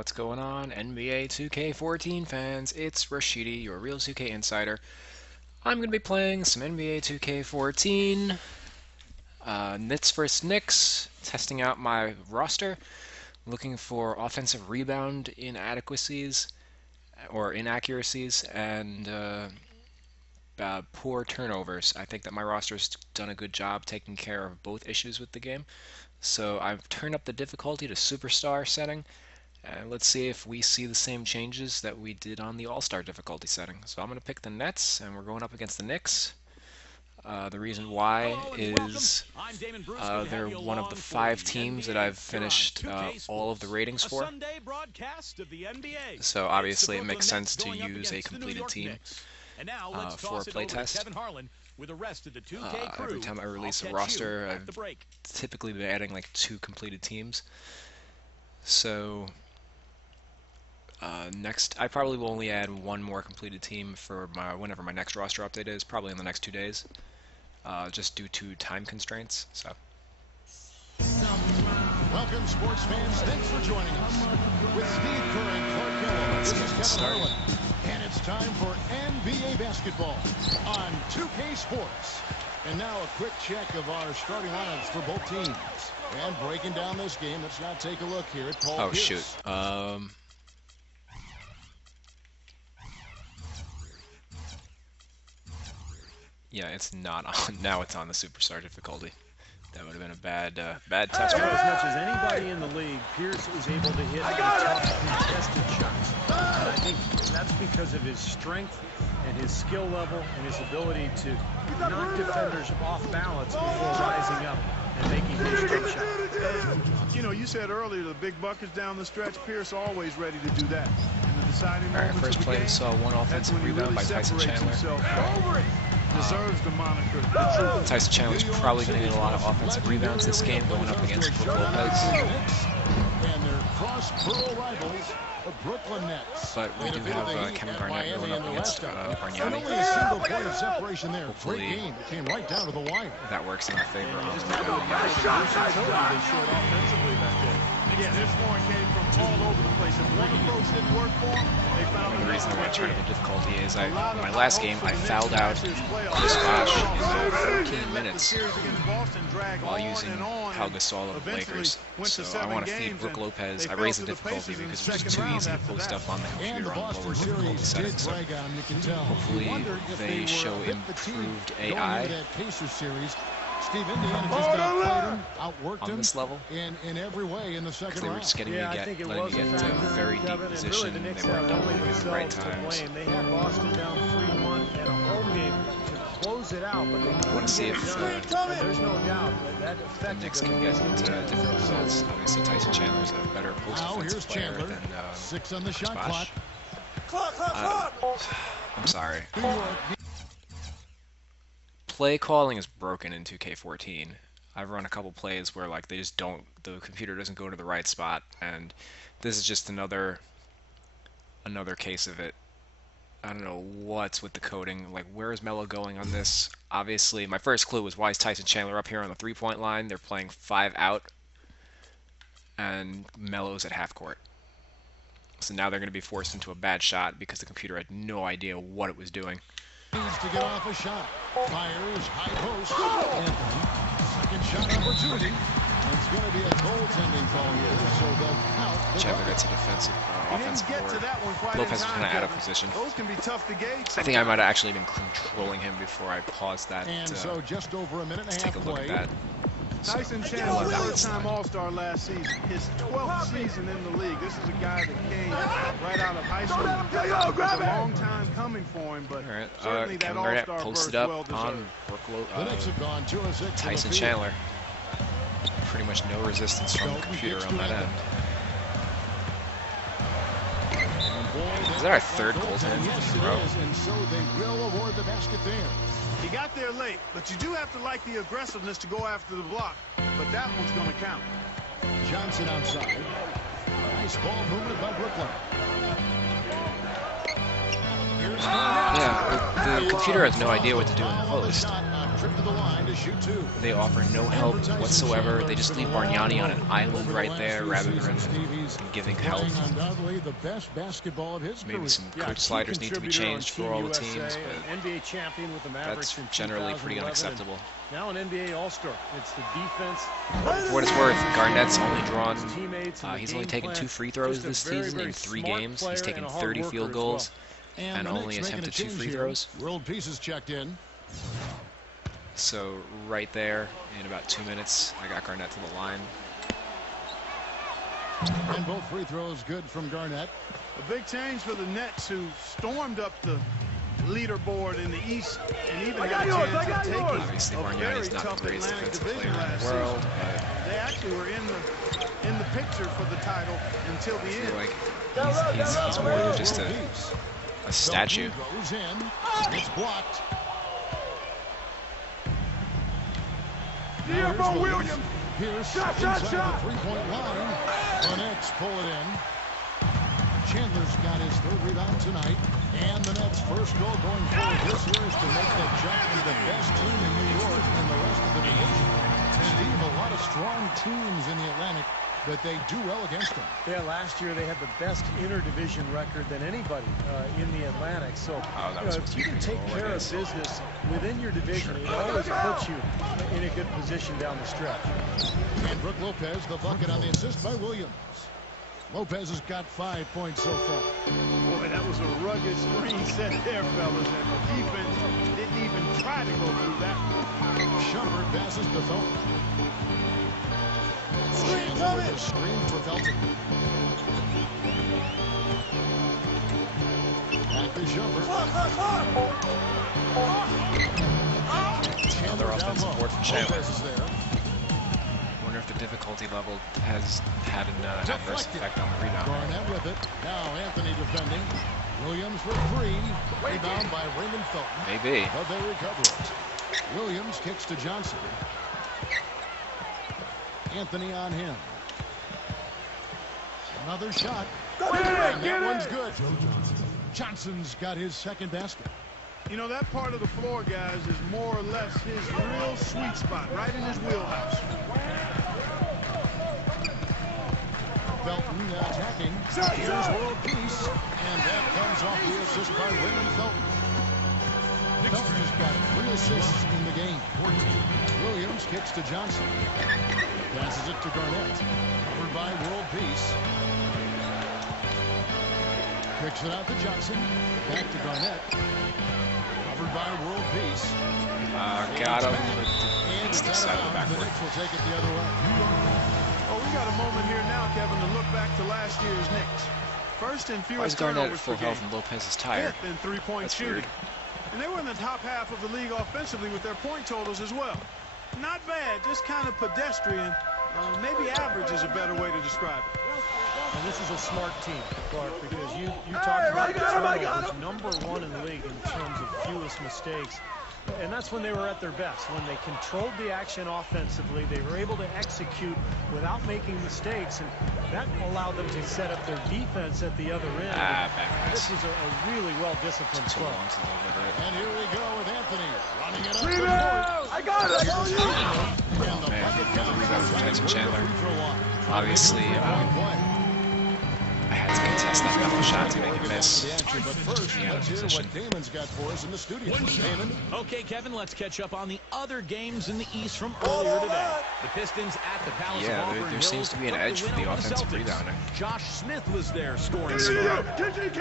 What's going on, NBA 2K14 fans? It's Rashidi, your real 2K insider. I'm going to be playing some NBA 2K14, Knicks vs. Knicks, testing out my roster, looking for offensive rebound inadequacies, or inaccuracies, and poor turnovers. I think that my roster's done a good job taking care of both issues with the game. So I've turned up the difficulty to Superstar setting, and let's see if we see the same changes that we did on the All-Star difficulty setting. So I'm going to pick the Nets, and we're going up against the Knicks. The reason why is they're one of the 5 teams that I've finished all of the ratings for. So obviously it makes sense to use a completed team for a playtest. Every time I release a roster, I've typically been adding like 2 completed teams. So next, I probably will only add 1 more completed team for whenever my next roster update is, probably in the next 2 days, just due to time constraints. So. Welcome, sports fans. Thanks for joining us. With Steve Kerr and Clark Miller, Let's this get is started. Kevin Harlan, and it's time for NBA basketball on 2K Sports. And now a quick check of our starting lineups for both teams. And breaking down this game, let's now take a look here at Paul Oh, Pierce. shoot. Yeah, it's not on. Now it's on the Superstar difficulty. That would have been a bad test. As much as anybody in the league, Pierce is able to hit tough, contested shots. And I think that's because of his strength and his skill level and his ability to knock defenders off balance before rising up and making his jump shot. You know, you said earlier the big buckets down the stretch. Pierce always ready to do that. In the deciding Alright, moments first of the play, we game, saw 1 that's offensive when he rebound really by Tyson separates Chandler. himself. Over it. Deserves the moniker. The truth. Tyson Chandler's probably going to get a lot of offensive rebounds this game going up against Brook Lopez. And their cross-borough rivals, the Brooklyn Nets. But we do have Kevin Garnett going up against Only a Bargnani. single point of separation there. Hopefully Great game. It came right down to the wire. That works in our favor. Yeah, their scoring came from all over the place. If one approach didn't work for them, they found The reason I want to turn up the difficulty is my last last game I fouled out Chris Bosh in 14 minutes while using Pau Gasol of the Lakers. So I want to feed Brook Lopez. I raised the difficulty because it's just too easy to post up on the And the computer on Boston lower difficulty series did settings. So drag on, you can tell. hopefully Wonder if they were show a bit fatigued improved going AI. into that Pacers series. Steve, Indiana just outplayed him, outworked On him this level, in every way in the second they were round. just getting Yeah, I me think it letting was me a get into factor, very deep Kevin, and position. really the Knicks They weren't have doubling only me at the right themselves to times. blame. They had Boston down 3-1 and a home game to close it out, but they I want couldn't to see get if it done. And there's no doubt that the affected Knicks them. can get different results. Obviously, Tyson Chandler's a better Now post-offensive here's player Chandler. than 6 on the Chris shot Bosh. clock. I'm sorry. New York Play calling is broken in 2K14. I've run a couple plays where like the computer doesn't go to the right spot, and this is just another case of it. I don't know what's with the coding. Like, where is Melo going on this? Obviously, my first clue was why is Tyson Chandler up here on the 3-point line? They're playing 5 out, and Melo's at half court. So now they're going to be forced into a bad shot because the computer had no idea what it was doing. needs to get off a shot. Fires, high post. Anthony, second shot opportunity. It's going to be a goaltending call here, so they'll count the Chandler bucket. gets a defensive He didn't offensive get to board. that one quite Lopez in was time, kind of out of Kevin. position. Those can be tough to gauge. I think I might have actually been controlling him before I paused that. And so just over a minute and Let's a take half a look at play. that. So, Tyson we'll Chandler, let that one first-time slide. All-Star last season. His 12th season in the league. This is a guy that came right out of high school. It's a long time coming for him, but All right, certainly that Kevin Garnett All-Star posted berth up well on deserved. The Knicks have gone 2 of 6 from the Tyson field. Chandler. Pretty much no resistance from the computer on that end. Is that our third goaltend Yes, in it a row? is, and so they will award the basket there. He got there late, but you do have to like the aggressiveness to go after the block. But that one's going to count. Johnson outside. Nice ball movement by Brooklyn. Here's Garnett. Yeah, the computer has no idea what to do in the post. trip to the line to shoot 2. They offer no help whatsoever. They just leave Bargnani on an island right there rather than giving help. Undoubtedly the best basketball of his Maybe career. some coach sliders need to be changed for all the teams, but NBA champion with the Mavericks that's generally pretty unacceptable. Now an NBA All-Star. It's the defense. For what it's worth, Garnett's only drawn, he's only taken 2 free throws this season in 3 games. He's taken 30 field goals and only attempted 2 free throws. World Pieces checked in. So right there, in about 2 minutes, I got Garnett to the line. And both free throws good from Garnett. A big change for the Nets, who stormed up the leaderboard in the East and even had a chance at taking Obviously, a very Bargnani's not tough the greatest Atlantic defensive division player in last the world, season. but They actually were in the picture for the title until the I end. feel like he's more than just a statue. Goes in. It's blocked. Here's Williams. Pierce inside the three-point line. The Nets pull it in. Chandler's got his 3rd rebound tonight. And the Nets' first goal going forward this year is to make that jump to the best team in New York and the rest of the division. Steve, a lot of strong teams in the Atlantic, but they do well against them. Yeah, last year they had the best interdivision record than anybody in the Atlantic. So if you can take care of business within your division, it always puts you in a good position down the stretch. And Brook Lopez, the bucket on the assist by Williams. Lopez has got 5 points so far. Boy, that was a rugged screen set there, fellas, and the defense didn't even try to go through that. Shumpert passes to Felton. Chandler with a screen for Felton. Back to Shumpert. Another offensive board from Chandler. Lopez is there. I wonder if the difficulty level has had an adverse effect on the rebound. Garnett with it. Now Anthony defending. Williams for 3. Rebound by Raymond Felton. Maybe. But they recover it. Williams kicks to Johnson. Anthony on him. Another shot. And that one's good. Johnson's got his 2nd basket. You know, that part of the floor, guys, is more or less his real sweet spot, right in his wheelhouse. Felton attacking. Here's world peace. And that comes off the assist by Raymond Felton. Felton's got 3 assists in the game. Williams kicks to Johnson. Passes it to Garnett. Covered by world peace. Kicks it out to Johnson. Back to Garnett. Covered by world peace. Got him. And It's the side of the the backboard. Knicks will take it the other way. Oh, we got a moment here now, Kevin, to look back to last year's Knicks. First and Why fewest is Garnett at turnovers full per health game. and Lopez is tired? 5th in three-point That's shooting. weird. And they were in the top half of the league offensively with their point totals as well. Not bad, just kind of pedestrian. Maybe average is a better way to describe it. And this is a smart team, Clark, because you talked about turnovers, #1 in the league in terms of fewest mistakes. And that's when they were at their best, when they controlled the action offensively. They were able to execute without making mistakes, and that allowed them to set up their defense at the other end. This is a really well-disciplined Too club. long to deliver it. And here we go with Anthony running it up the court. I got it! And the Man, bucket the comes rebound from inside Tyson the Chandler. free throw line. Obviously, I had to contest that double shot to make it miss. But first, Be out of let's hear position. what Damon's got for us in the studio. Damon. Okay, Kevin, let's catch up on the other games in the East from earlier today. The Pistons at the Palace Yeah, of there Auburn seems to be an Hills edge for took the win over offensive Celtics. rebounding. Josh Smith was there scoring tonight.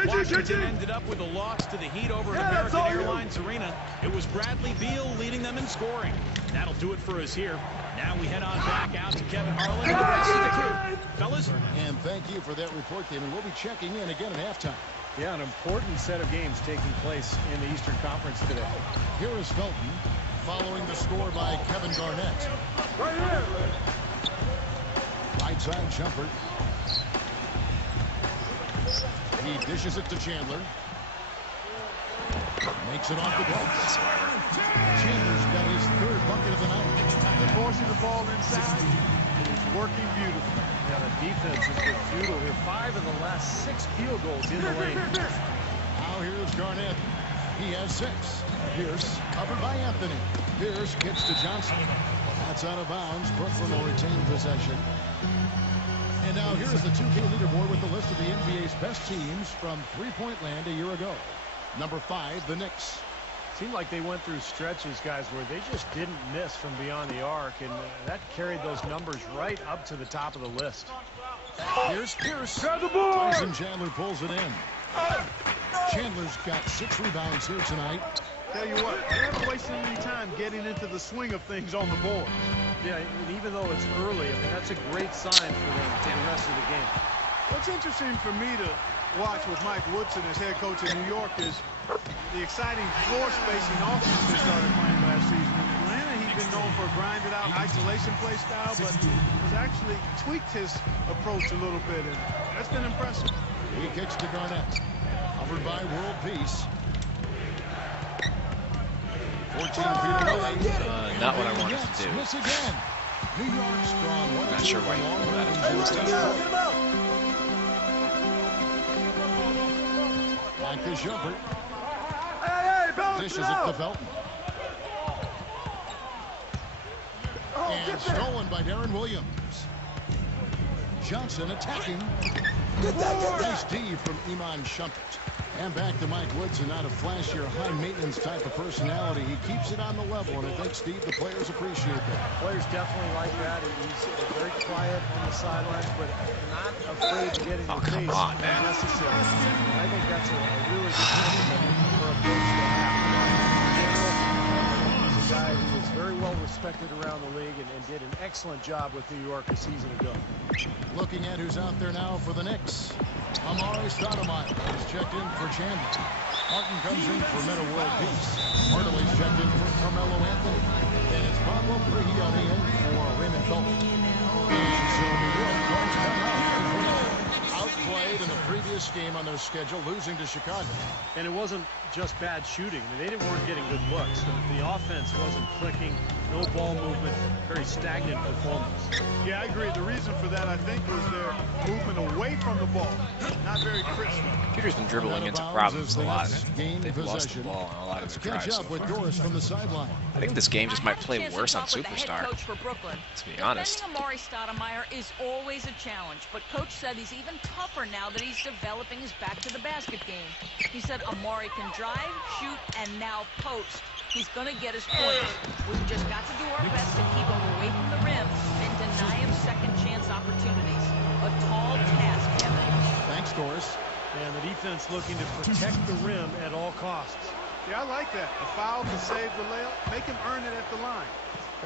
Washington ended up with a loss to the Heat over at American Airlines Arena. It was Bradley Beal leading them in scoring. That'll do it for us here. Now we head on back out to Kevin Harlan and the rest of the crew. Fellas, And thank you for that report, Damon. We'll be checking in again at halftime. Yeah, an important set of games taking place in the Eastern Conference today. Here is Felton following the score by Kevin Garnett. Right side Shumpert. He dishes it to Chandler. Makes it off the block. Chandler's got his 3rd bucket of the night. They're forcing the ball inside. It's working beautifully. Yeah, the defense has been futile here. 5 of the last 6 field goals in the lane. Now here's Garnett. He has 6. Pierce covered by Anthony. Pierce kicks to Johnson. That's out of bounds. Brooklyn will retain possession. And now here's the 2K leaderboard with the list of the NBA's best teams from three-point land a year ago. Number 5, the Knicks. Seemed like they went through stretches, guys, where they just didn't miss from beyond the arc, and that carried those numbers right up to the top of the list. Here's Pierce. Tyson Chandler pulls it in. Chandler's got 6 rebounds here tonight. Tell you what, they haven't wasted any time getting into the swing of things on the board. Yeah, and even though it's early, I mean, that's a great sign for them for the rest of the game. What's interesting for me to watch with Mike Woodson as head coach in New York is the exciting floor-spacing offense they started playing last season. In Atlanta, he's been known for a grinded-out isolation play style, but has actually tweaked his approach a little bit, and that's been impressive. He kicks to Garnett. Covered by World Peace. 14 feet away. Not what I wanted to do. Miss again. New York's gone. Not sure why he pulled that into stuff. Like the jumper. Dishes it to Felton. And stolen by Darren Williams. Johnson attacking. Nice D from Iman Shumpert. And back to Mike Woodson, not a flashier, high-maintenance type of personality. He keeps it on the level, and I think, Steve, the players appreciate that. Players definitely like that. He's very quiet on the sidelines, but not afraid to get in your face when necessary. I think that's a really good compliment for a coach to have. In general, he's a guy who is very well respected around the league and did an excellent job with New York a season ago. Looking at who's out there now for the Knicks. Amari Stoudemire is checked in for Chandler. Martin comes in for Meta World Peace. Hardaway's checked in for Carmelo Anthony. And it's Pablo Prigioni in for Raymond Felton. So New York going to come out. Outplayed in the previous game on their schedule, losing to Chicago. And it wasn't just bad shooting. I mean, they weren't getting good looks. The offense wasn't clicking. No ball movement. Very stagnant performance. Yeah, I agree. The reason for that, I think, was their movement away from the ball. Not very crisp. Peter's been dribbling into problems a lot. They've lost the ball on a lot of their drives so with far. Doris from the sideline. I think this game just might play worse on Superstar, to be honest. Defending Amari Stoudemire is always a challenge, but Coach said he's even tougher now that he's developing his back-to-the-basket game. He said Amari can drive, shoot, and now post. He's going to get his points. We've just got to do our best to keep him away from the rim and deny him second-chance opportunities. A tall task, Kevin. Thanks, Doris. And the defense looking to protect the rim at all costs. Yeah, I like that. A foul to save the layup. Make him earn it at the line.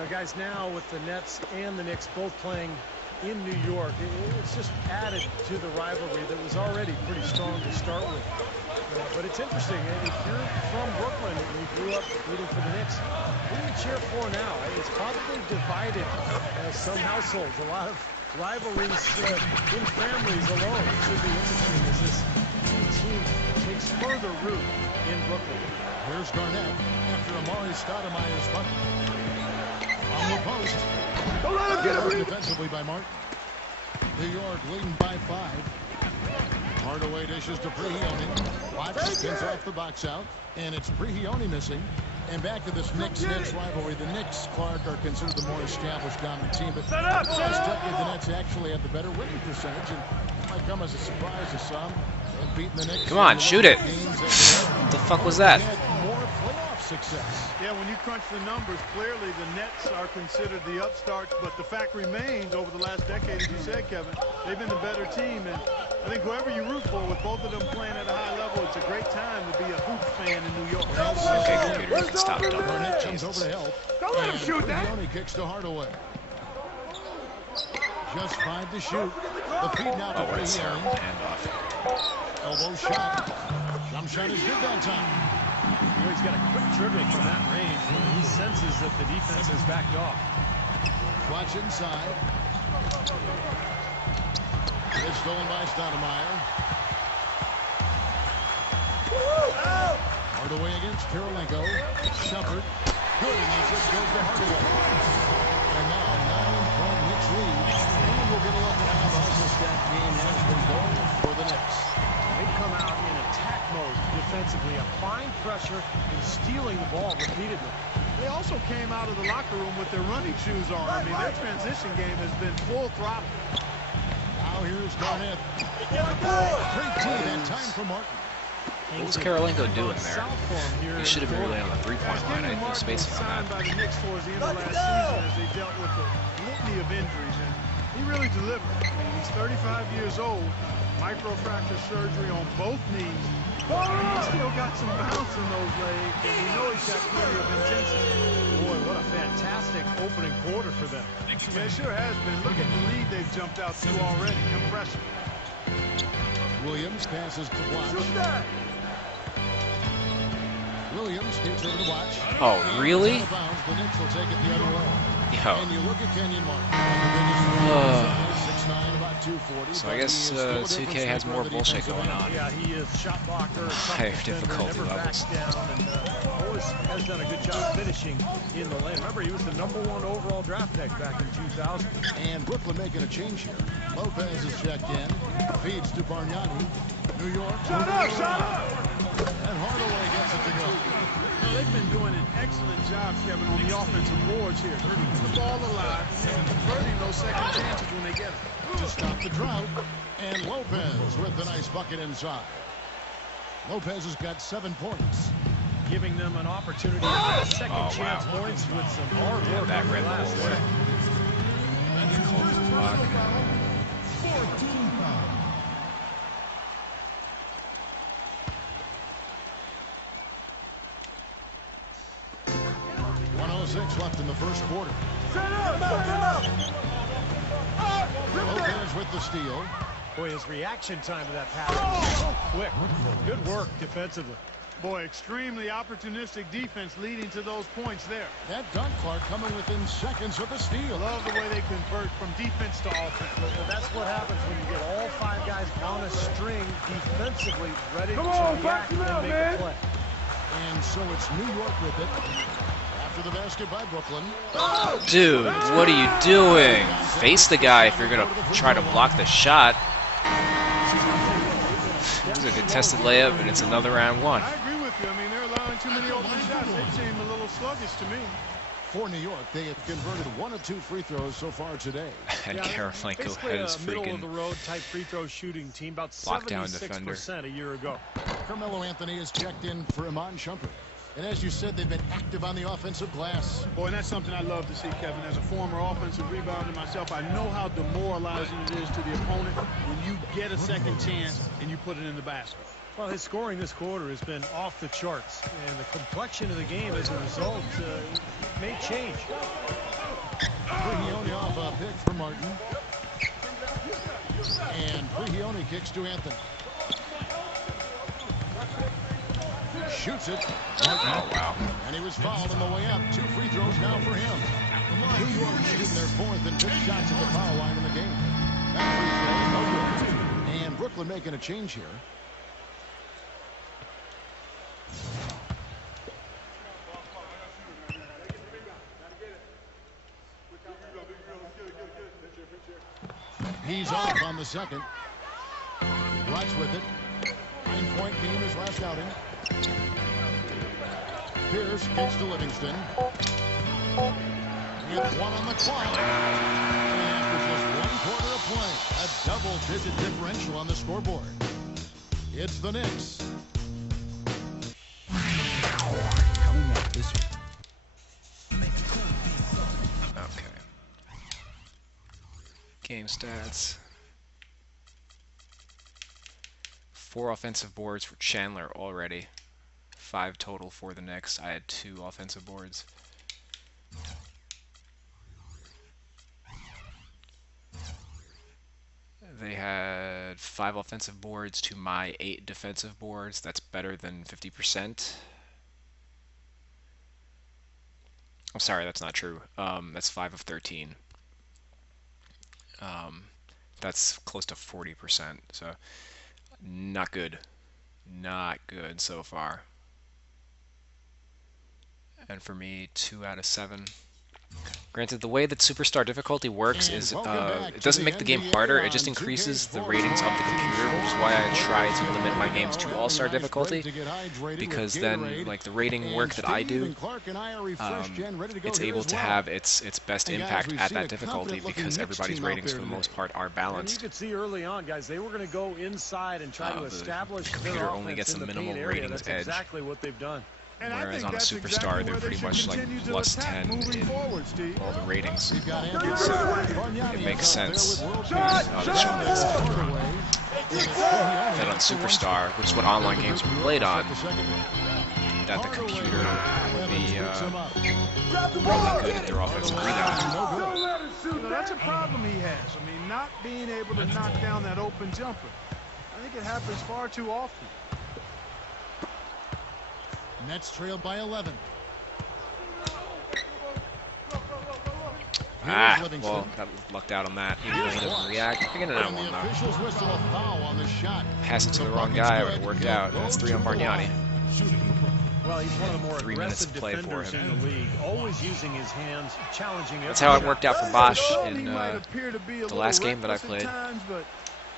Guys, now with the Nets and the Knicks both playing in New York, it's just added to the rivalry that was already pretty strong to start with. But it's interesting, if you're from Brooklyn and you grew up rooting for the Knicks, who do you cheer for now? It's probably divided some households. A lot of rivalries in families alone. It should be interesting as this team takes further root in Brooklyn. Here's Garnett after Amari Stoudemire's bucket. On the post. Don't let him get it. Defensively by Martin. New York leading by 5. Hardaway dishes to Prigioni. Watch spins off the box out. And it's Prigioni missing. And back to this Knicks-Nets rivalry. The Knicks, Clark, are considered the more established dominant team. But the Nets actually have the better winning percentage. And it might come as a surprise to some. And beating the Knicks. Come on, shoot it. What the fuck was that? More playoff success. Yeah, when you crunch the numbers, clearly the Nets are considered the upstarts, but the fact remains over the last decade, as you said, Kevin, they've been the better team, and I think whoever you root for, with both of them playing at a high level, it's a great time to be a hoop fan in New York. Okay, computer, you can stop Garnett dumping. comes over to help. Don't let him shoot that. Prigioni kicks to Hardaway. Just 5 to shoot. The feed now to It's Prigioni. terrible. Handoff. Elbow shot. Jump shot is good that time. You know, he's got a quick trigger from that range when he senses that the defense has backed off. Watch inside. It's stolen by Stoudemire. Hardaway against Kirilenko. Shumpert. Good, and he just goes to Hardaway. And now 9-point Knicks lead. And we'll get a look at how the hustle-stack game has been going for the Knicks. They come out in attack mode defensively, applying pressure and stealing the ball repeatedly. They also came out of the locker room with their running shoes on. I mean, their transition game has been full throttle. Now here's Garnett. Great tee that time for Martin. What was Karolinko doing there? He should have been really on the three-point line. I had no spacing on signed that. by the Knicks towards the end of last season as they dealt with the litany of injuries, and he really delivered. He's 35 years old, microfracture surgery on both knees. He's still got some bounce in those legs, and we know he's got plenty of intensity. Boy, what a fantastic opening quarter for them. Yeah, it sure has been. Look at the lead they've jumped out to already. Impressive. Williams passes to Watch. Williams gets over to Watch. Oh, really? Out of bounds. The Knicks will take it the other way. Yo. And you look at Kenyon Martin. 6'9", about 240. So I guess 2K has more bullshit going on. Yeah, he is shot blocker, Higher tough defender, difficulty never levels. backs down, and always has done a good job finishing in the lane. Remember, he was the #1 overall draft pick back in 2000. And Brooklyn making a change here. Lopez is checked in. Feeds to Bargnani. New York. Shut up! And Hardaway gets it to go. Well, they've been doing an excellent job, Kevin, on the offensive boards here. Keeping the ball alive and converting those second chances when they get it. To stop the drought. And Lopez with the nice bucket inside. Lopez has got 7 points. Giving them an opportunity to get second chance points with some hard work. That on the red glass ball. there. That's called the block. 1:06 left in the first quarter. Lopez with the steal. Boy, his reaction time to that pass was so quick. Good work defensively. Boy, extremely opportunistic defense leading to those points there. That dunk, Clark, coming within seconds of the steal. Love the way they convert from defense to offense. Well, that's what happens when you get all 5 guys on a string defensively, ready Come to on, react box him and out, make man. a play. And so it's New York with it. After the basket by Brooklyn. Dude, what are you doing? Face the guy if you're going to try to block the shot. It was a contested layup, and it's another round one. I agree with you. I mean, they're allowing too many open shots. They seem a little sluggish to me. For New York, they have converted 1 of 2 free throws so far today. And Karolinko Basically has a middle of the freaking road type free throw shooting team, about lockdown defender. 76% a year ago. Carmelo Anthony is checked in for Iman Shumpert. And as you said, they've been active on the offensive glass. Boy, and that's something I love to see, Kevin. As a former offensive rebounder myself, I know how demoralizing it is to the opponent when you get a second chance and you put it in the basket. Well, his scoring this quarter has been off the charts, and the complexion of the game as a result may change. Prigioni off a pick for Martin. And Prigioni kicks to Anthony. Shoots it. Oh, wow. And he was fouled on the way up. 2 free throws now for him. New York shooting their 4th and 5th shots at the foul line in the game. That free throw, no good. And Brooklyn making a change here. He's off on the second. Watch with it. 9-point game his last outing. Pierce kicks to Livingston. With 1 on the clock. And after just 1 quarter of play, a double-digit differential on the scoreboard. It's the Knicks. Coming up this week. Okay. Game stats. 4 offensive boards for Chandler already. 5 total for the Knicks. I had 2 offensive boards. They had 5 offensive boards to my 8 defensive boards. That's better than 50%. I'm sorry, that's not true. That's 5 of 13. That's close to 40%. So, not good. Not good so far. And for me, 2 out of 7. Granted, the way that Superstar difficulty works And is welcome back it to doesn't the make the game NBA harder, it on just 2K increases the Sports. ratings of the computer, which is why I try to limit my games to all-star Having a nice break difficulty, to get hydrated because with then, Gatorade. like, the rating And work that I Steve do, and Clark and I are refreshed and ready to go it's here able as to well. have its best And guys, impact we've at seen that a difficulty confident-looking because Knicks everybody's team out ratings there for the today. most part are And you balanced. could see early on, guys, they were going to go inside and try to The establish computer their only offense gets in a the minimal paint area. ratings That's edge. exactly what they've done. And I Whereas think on a that's Superstar, exactly they're where they pretty should much like continue to plus attack 10 moving in forward, Steve. all the ratings. We've got So Bargnani it makes out there sense. with world Shot! peace. They're showing That's this. far away. That on Superstar, which is what online games are played on, that the computer would be really good at their offensive rebound. Don't let him shoot That's a that. problem he has. I mean, not being able to knock down that open jumper. I think it happens far too often. Nets trailed by 11. Well, got lucked out on that. Even though he doesn't react. I get another And one the though. officials whistle a foul on the shot. Pass it to the wrong guy, it would have worked out. That's 3 on Bargnani. Well, he's one of the more 3 minutes aggressive to play for defenders him. in the league, always using his hands, challenging That's every how it shot. worked out for Bosch in He might appear to be a the little last game that I reckless played. at times, but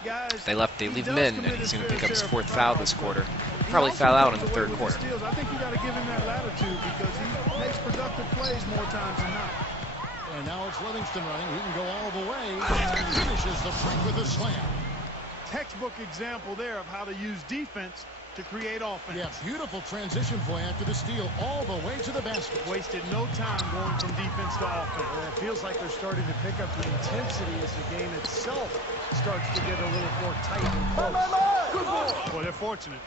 guys, They he leave does him in, commit and he's his going to fair pick up his share of 4th foul this fouls, quarter. but he Probably also foul out in comes the away 3rd with quarter. the steals. I think you got to give him that latitude because he makes productive plays more times than not. And now it's Livingston running. He can go all the way. And finishes the break with a slam. Textbook example there of how to use defense to create offense. Yeah, beautiful transition play after the steal all the way to the basket. Wasted no time going from defense to offense. And it feels like they're starting to pick up the intensity as the game itself starts to get a little more tight and close. Well, they're fortunate.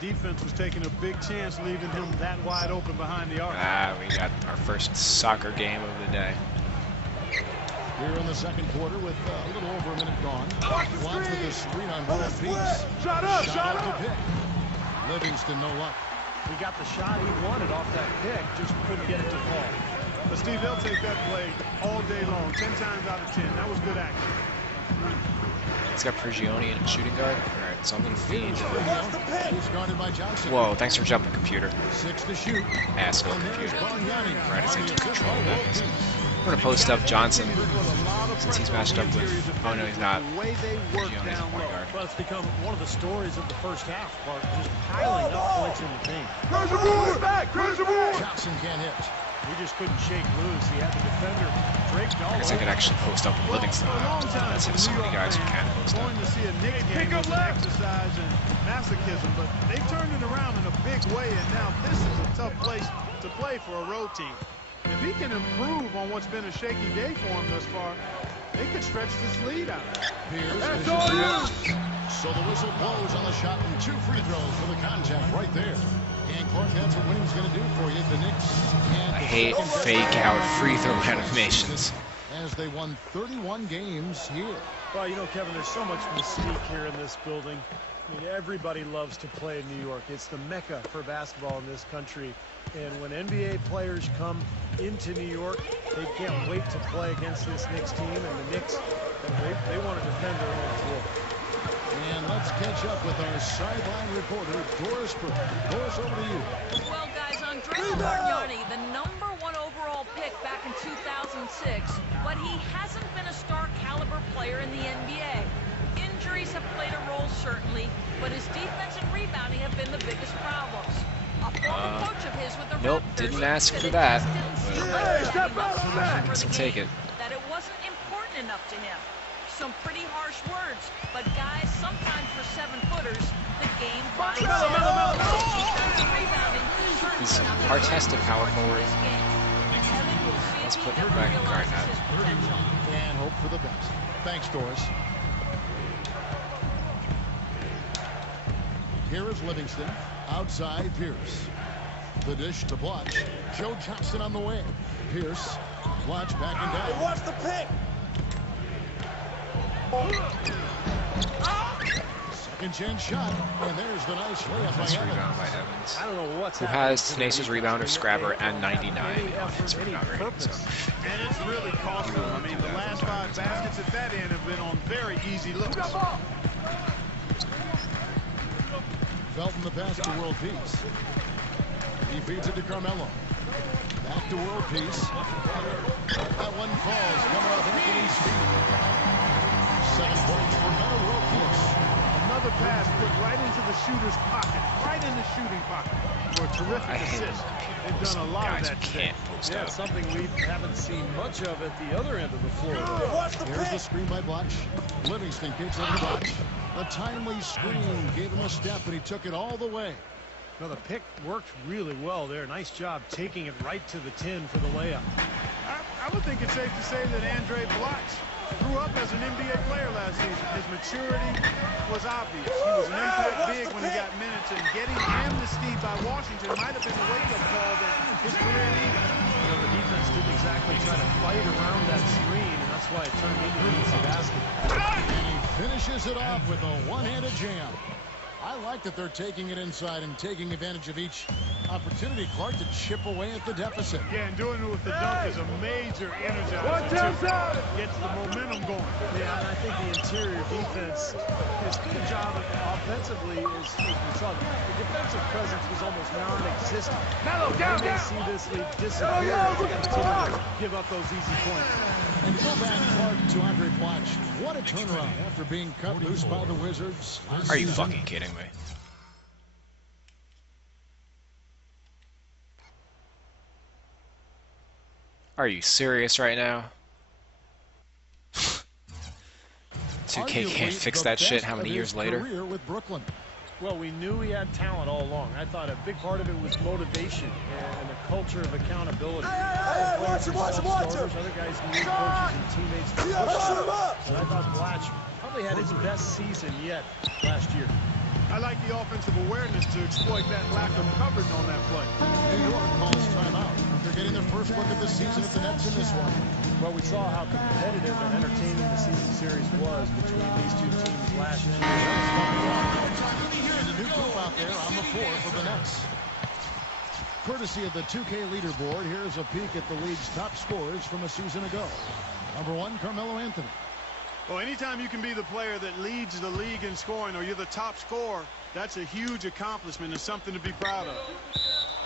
The defense was taking a big chance leaving him that wide open behind the arc. We got our first soccer game of the day. Here in the second quarter with a little over a minute gone. Watch with the screen on world peace. Shot up, Shot up to pick. Livingston, no luck. He got the shot he wanted off that pick, just couldn't get it to fall. But Steve, they'll take that play all day long, 10 times out of 10. That was good action. He's got Prigioni and shooting guard. Alright, so I'm going to feed. He's guarded by Johnson. Whoa, thanks for jumping, computer. 6 to shoot. Asshole And there's computer. Bargnani. Right as I on the took assist control of by that. world peace. I'm going to post up Johnson since he's matched up with. Oh no, he's not. The way they work Prigioni's a down point low. guard. Well, it's become one of the stories of the first half, Clark, just piling up points in the paint. Crash the board! Crash the board! Johnson can't hit. He just couldn't shake loose. He had the defender draped all I guess I over. could actually post up with Livingston. For a long time, That's for so New many York guys who fans, can post up. going to see a Knicks game was an exercise in masochism, but they've turned it around in a big way, and now this is a tough place to play for a road team. If he can improve on what's been a shaky day for him thus far, they could stretch this lead out. Here's That's all you! So the whistle blows on the shot and 2 free throws for the contact right there. And Clark, that's what winning's going to do for you. The Knicks can't. I hate fake out free throw animations. As they won 31 games here. Well, you know, Kevin, there's so much mystique here in this building. I mean, everybody loves to play in New York. It's the mecca for basketball in this country. And when NBA players come into New York, they can't wait to play against this Knicks team. And the Knicks, they want to defend their own floor. And let's catch up with our sideline reporter, Doris Burke. Doris, over to you. Well, guys, Andrea Bargnani, the #1 overall pick back in 2006, but he hasn't been a star caliber player in the NBA. Injuries have played a role, certainly, but his defense and rebounding have been the biggest problems. A former coach of his with the Nope, Raptors didn't ask said for it that. just didn't seem But- like Hey, he step was out of that. for the I'll take game, it. that it wasn't important enough to him. Some pretty harsh words, but guys, sometimes for 7-footers, the game finds defensive rebounding He's certainly not hard the tested power forward. this game. Kevin, we'll see Let's if put he him ever back in guard realizes now. his potential. And hope for the best. Thanks, Doris. Here is Livingston. Outside, Pierce. The dish to Blotch. Joe Johnson on the way. Pierce. Blotch backing down. Watch the pick! Second chance shot. And there's the nice layup by Nice rebound by Evans. Evans. I don't know what's Who happening has to the Tenacious defense. rebounder, Scrabber, They and don't have 99 any on his effort, any rebound rating. So purpose. And it's really cost them. I mean, the last 5 baskets at that end have been on very easy looks. Felton the pass to World Peace. He feeds it to Carmelo. Back to world peace. That one falls coming off Anthony's feet. 7 points for Meta World Peace. Another pass put right into the shooter's pocket, right in the shooting pocket for a terrific assist. They've done a lot of that today. Yeah, it's something we haven't seen much of at the other end of the floor. Here's the screen by Blotch. Livingston kicks over to Blotch. A timely screen gave him a step, and he took it all the way. Well, the pick worked really well there. Nice job taking it right to the 10 for the layup. I would think it's safe to say that Andre Blotch grew up as an NBA player last season. His maturity was obvious. He was an impact big when he got minutes, and getting amnesty by Washington might have been a wake-up call that his career needed. You know, the defense didn't exactly try to fight around that screen, and that's why it turned into an easy basket. And he finishes it off with a one-handed jam. I like that they're taking it inside and taking advantage of each opportunity, Clark, to chip away at the deficit. Yeah, and doing it with the dunk is a major energizer. Watch out! Gets the momentum going. Yeah, and I think the interior defense is a good job offensively. Is we saw the defensive presence was almost non-existent. Mellow, down, We may down! see this lead disappear as they continue to give up those easy points. And to go back, Clark, to Andre Blotch. What a turnaround after being cut loose by the Wizards. Are you fucking kidding me? Are you serious right now? 2K can't fix that shit how many years later? With Brooklyn. Well, we knew he had talent all along. I thought a big part of it was motivation and a culture of accountability. Hey, watch him! Other guys need coaches and teammates to push them. up! And I thought Blatch probably had his best season yet last year. I like the offensive awareness to exploit that lack of coverage on that play. New York calls timeout. They're getting their first look at the season at the Nets in this one. Well, we saw how competitive and entertaining the season series was between these two teams last year. And a new group out there on the floor for the Nets. Courtesy of the 2K leaderboard, here's a peek at the league's top scorers from a season ago. Number 1, Carmelo Anthony. Well, anytime you can be the player that leads the league in scoring, or you're the top scorer, that's a huge accomplishment and something to be proud of.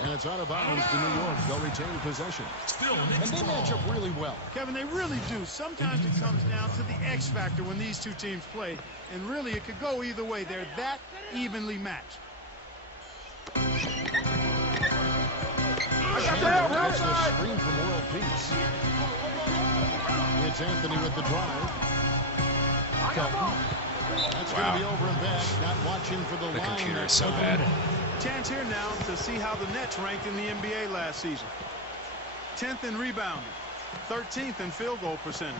And it's out of bounds to New York. They'll retain possession. And they match up really well. Kevin, they really do. Sometimes it comes down to the X factor when these two teams play, and really it could go either way. They're that evenly matched. Chandler gets the screen from World Peace. It's Anthony with the drive. Kelton. That's going to be over and back. Not watching for the line. The computer is so bad. Chance here now to see how the Nets ranked in the NBA last season. 10th in rebounding, 13th in field goal percentage.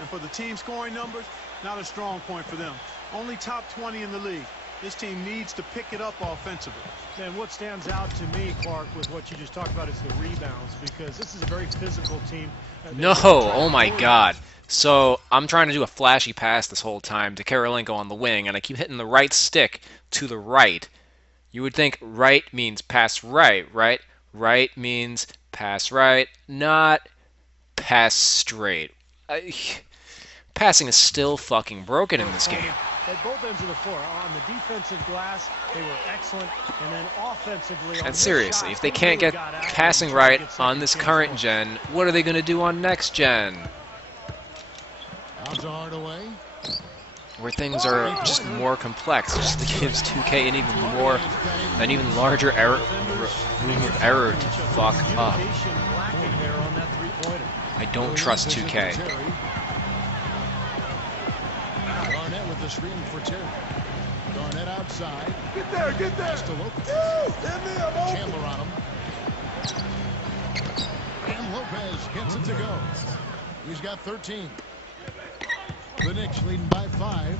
And for the team scoring numbers, not a strong point for them. Only top 20 in the league. This team needs to pick it up offensively. And what stands out to me, Clark, with what you just talked about is the rebounds, because this is a very physical team. No, oh my god. So I'm trying to do a flashy pass this whole time to Karolinko on the wing, and I keep hitting the right stick to the right. You would think right means pass right, right? Right means pass right, not pass straight. Passing is still fucking broken in this game. At both ends of the floor, on the defensive glass, they were excellent, and then offensively. And seriously, if they can't get passing right on this current gen, what are they going to do on next gen? Hardaway. Where things are just more complex, just gives 2K an even larger room of error to fuck up. I don't trust 2K. Garnett with the screen for Terry. Garnett outside. Get there, get there! Chandler on him. And Lopez gets it to go. He's got 13. The Knicks leading by 5.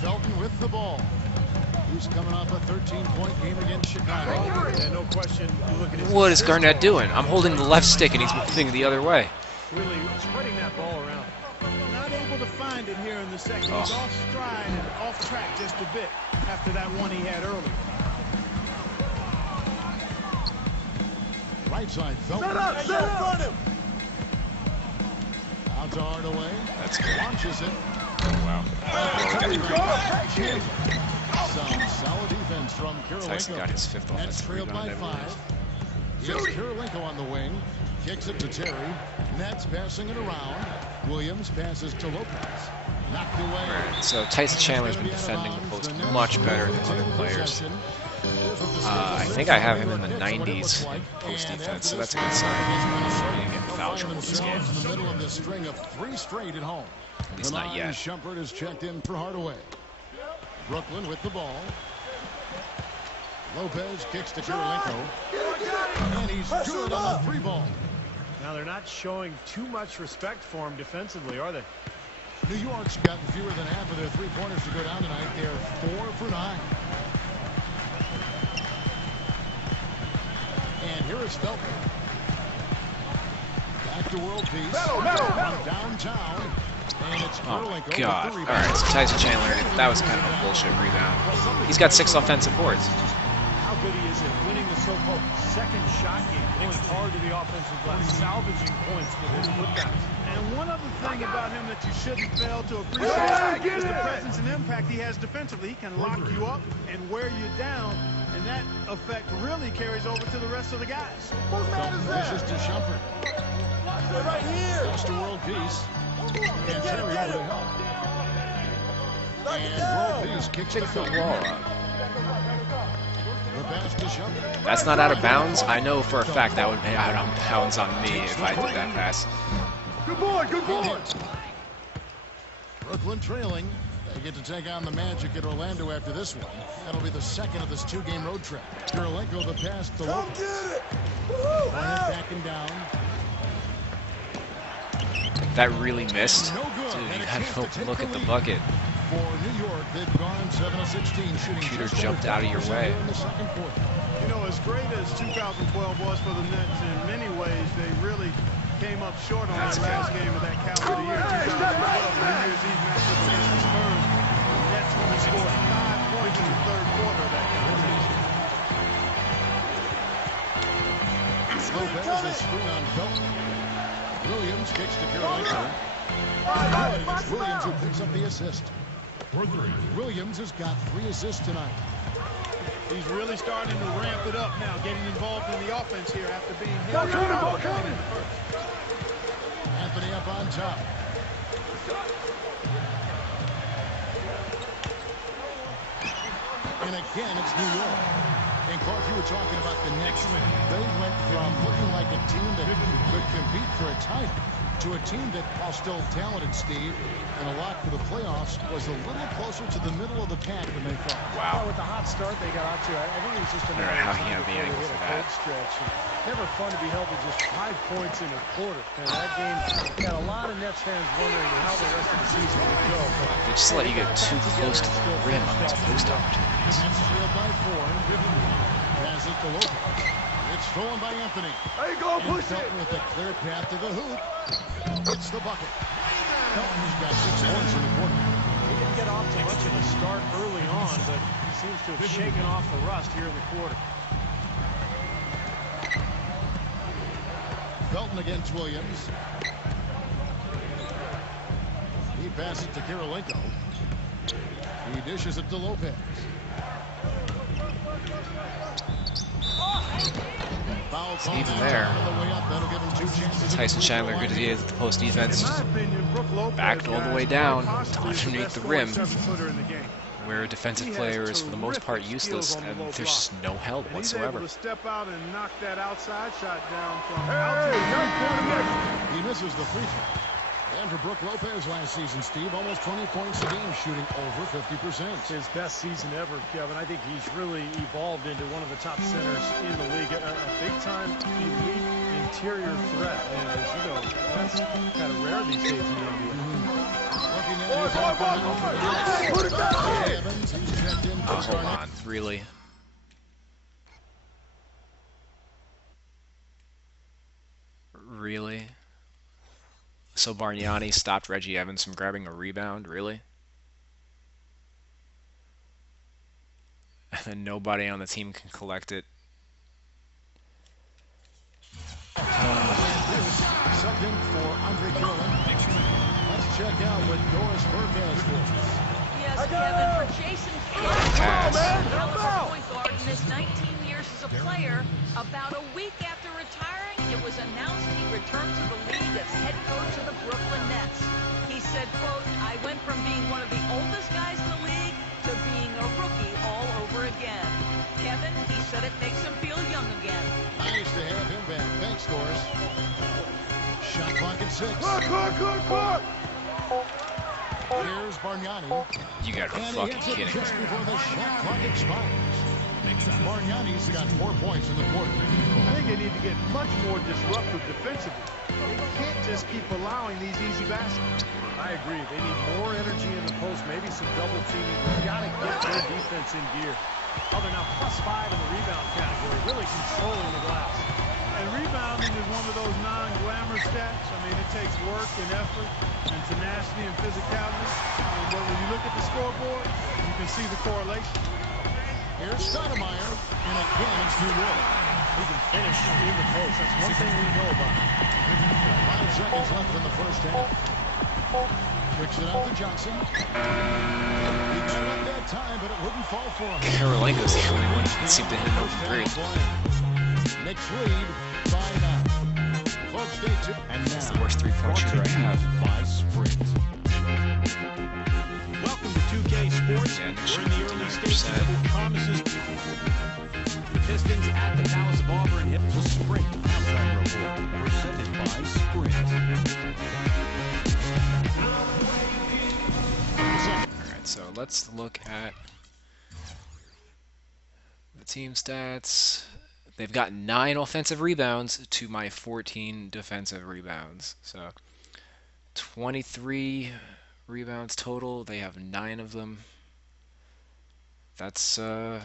Felton with the ball. He's coming off a 13-point game against Chicago. Yeah, no question. You look at his What is Garnett doing? I'm holding the left stick and he's moving the other way. really spreading that ball around. Not able to find it here in the second. He's off stride and off track just a bit after that one he had early. Right side, Felton. Set up, run him! Out to Hardaway. That's good. Launches it. wow. Some solid defense from Tyson got Kirilenko. his 5th Nets offensive trailed by rebound, I 5. Here's Kirilenko on the wing. Kicks it to Terry. Nets passing it around. Williams passes to Lopez. Knocked away. Right, so Tyson Chandler's been defending the post much better than other players. I think I have him in the 90s in post defense, so that's a good sign. He didn't get in foul trouble this game. In the middle of this string of 3 straight at home. At least not yet. Shumpert is checked in for Hardaway. Brooklyn with the ball. Lopez kicks to Kirilenko. And he's good on the 3 ball. Now they're not showing too much respect for him defensively, are they? New York's got fewer than half of their 3-pointers to go down tonight. They're 4 for 9. And here is Felton. Back to world peace. From downtown. And it's Kirilenko. Oh, God. All right, so Tyson Chandler, that was kind of a bullshit rebound. He's got 6 offensive boards. How good he is at winning the so-called second shot game, going hard to the offensive glass, salvaging points with his putbacks. And one other thing about him that you shouldn't fail to appreciate is the presence and impact he has defensively. He can lock you up and wear you down, and that effect really carries over to the rest of the guys. Felton pushes to Shumpert. Right here. Goes to world peace. And Terry over to help. And world peace kicks the Felton. The pass to Shumpert. That's not out of bounds. I know for a fact that would be out of bounds on me if I did that pass. Good boy, good boy. Brooklyn trailing. They get to take on the Magic at Orlando after this one. That'll be the second of this 2-game road trip. Kirilenko the pass to Come Lopez. get it. Woo, Backing down. That really missed. Dude, you had to look at the bucket. For New York, they've gone 7 of 16 shooting. Computer jumped out of your way. In the second quarter. You know, as great as 2012 was for the Nets, in many ways, they really came up short on that last game of that calendar year. 2012, the New Year's Eve matchup against the Spurs. The Nets only scored 5 points in the third quarter of that competition. Lopez is screen on Felton. Williams kicks to Kirilenko. It's Williams who picks up the assist. Williams has got 3 assists tonight. He's really starting to ramp it up now, getting involved in the offense here after being hit. Anthony up on top. And again, it's New York. And Clark, you were talking about the Knicks. They went from looking like a team that could compete for a title to a team that, while still talented, Steve, and a lot for the playoffs, was a little closer to the middle of the pack than they thought. Wow. With the hot start they got out to, I think it was just a matter how of he time had the before angle they for hit a that. cold stretch. And never fun to be held to just 5 points in a quarter. And that game got a lot of Nets fans wondering how the rest of the season would go. But They just let you get too close to the rim on these post opportunities. Nets trailed by 4. Pass it to Lopez. It's stolen by Anthony. There you go, And push it. Felton with a clear path to the hoop. It's the bucket. Felton's got 6 points in the quarter. he didn't get off to much of a start early on, but he seems to have shaken off the rust here in the quarter. Felton against Williams. He passes it to Kirilenko. He dishes it to Lopez. Foul call even now there. on the way up. That'll give him 2 chances. Tyson Chandler, good as he is at the post defense, In my opinion, Brook Lopez backed all the way guys, down possibly to underneath the best rim, 7-footer in the game. where a defensive player is for the most part useless, and there's just no help And he's able whatsoever. to step out and knock that outside shot down from altitude. He misses the free throw. And for Brook Lopez last season, Steve, almost 20 points a game, shooting over 50%. His best season ever, Kevin. I think he's really evolved into one of the top centers in the league. A big-time elite interior threat. And as you know, that's kind of rare these days in the NBA. Looking at his opponent for the Knicks. Evans, he's checked in for Oh, hold Garnett. on, really? Really? So Bargnani stopped Reggie Evans from grabbing a rebound? Really? And then nobody on the team can collect it. Subbed in for Andre Kirilenko. That's check out what Doris Burke has for us. Yes, Kevin, for Jason Pass. caliber point guard in his 19 years as a player, about a week after retiring, it was announced he returned to the league as head coach of the Brooklyn Nets. He said, quote, "I went from being one of the oldest guys in the league to being a rookie all over again." Kevin, he said it makes him feel young again. Nice to have him back. Thanks, Doris. Shot clock at 6. Clock. Here's Bargnani. You gotta be And he fucking hits it kidding just me. before the shot clock expires. Bargnani's got 4 points in the quarter. I think they need to get much more disruptive defensively. They can't just keep allowing these easy baskets. I agree. They need more energy in the post, maybe some double teaming. They've got to get their defense in gear. Oh, they're now +5 in the rebound category, really controlling the glass. And rebounding is one of those non-glamour stats. I mean, it takes work and effort and tenacity and physicality. But when you look at the scoreboard, you can see the correlation. Here's Stoudemire, and again it's New York. He can finish in the post. That's one thing we know about him. 5 seconds left in the first half. Kicks it out to Johnson. He got it that time, but it wouldn't fall for him. Carolinko's the only one that seemed to hit an open three. Knicks lead by 9. Folks, stay tuned. And now, That's the worst three-point shooter I have. by Sprint. Welcome to 2K Sports. Yeah, Knicks We're in the shooting early stages 59%. of what promises. The Pistons at the Palace of Auburn. The Sprint Halftime Report, presented by Sprint. Alright, so let's look at the team stats. They've got 9 offensive rebounds to my 14 defensive rebounds. So 23 rebounds total. They have 9 of them. That's over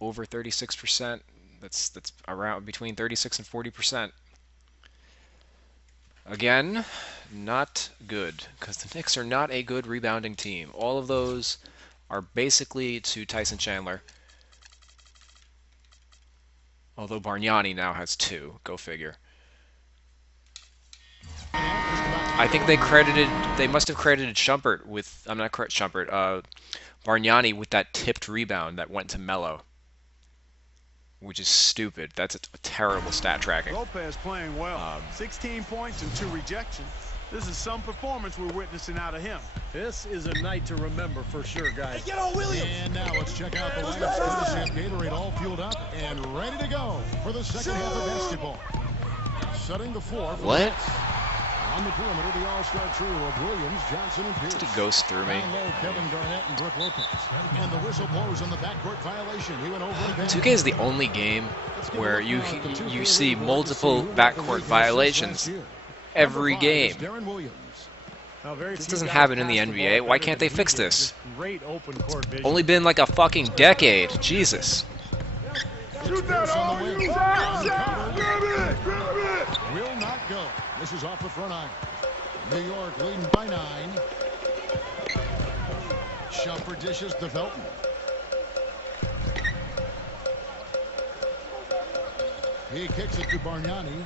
36%. That's around between 36 and 40%. Again, not good, because the Knicks are not a good rebounding team. All of those are basically to Tyson Chandler. Although Bargnani now has 2. Go figure. I think they must have credited Shumpert with, I'm not correct, Shumpert, Bargnani with that tipped rebound that went to Melo. Which is stupid. That's a terrible stat tracking. Lopez playing well. 16 points and 2 rejections. This is some performance we're witnessing out of him. This is a night to remember for sure, guys. Get on Williams. And now let's check out the lineups. Courtesy of Gatorade, all fueled up and ready to go for the second half of basketball. Setting the floor for What? the Nets. On the perimeter, the all-star trio of Williams, Johnson, and Pierce. Did he ghost through me? Down low, Kevin Garnett and Brooke Lopez. And the whistle blows on the backcourt violation. He went over and back. 2K is the only game where you see multiple backcourt violations every game. Darren Williams. This doesn't happen in the NBA. Why can't they fix this? Great open court vision. Only been like a fucking decade. Jesus. Shoot that on the on wing. you. Grab it. Will not go. This is off the front iron. New York leading by 9. Shumpert dishes to Felton. He kicks it to Bargnani.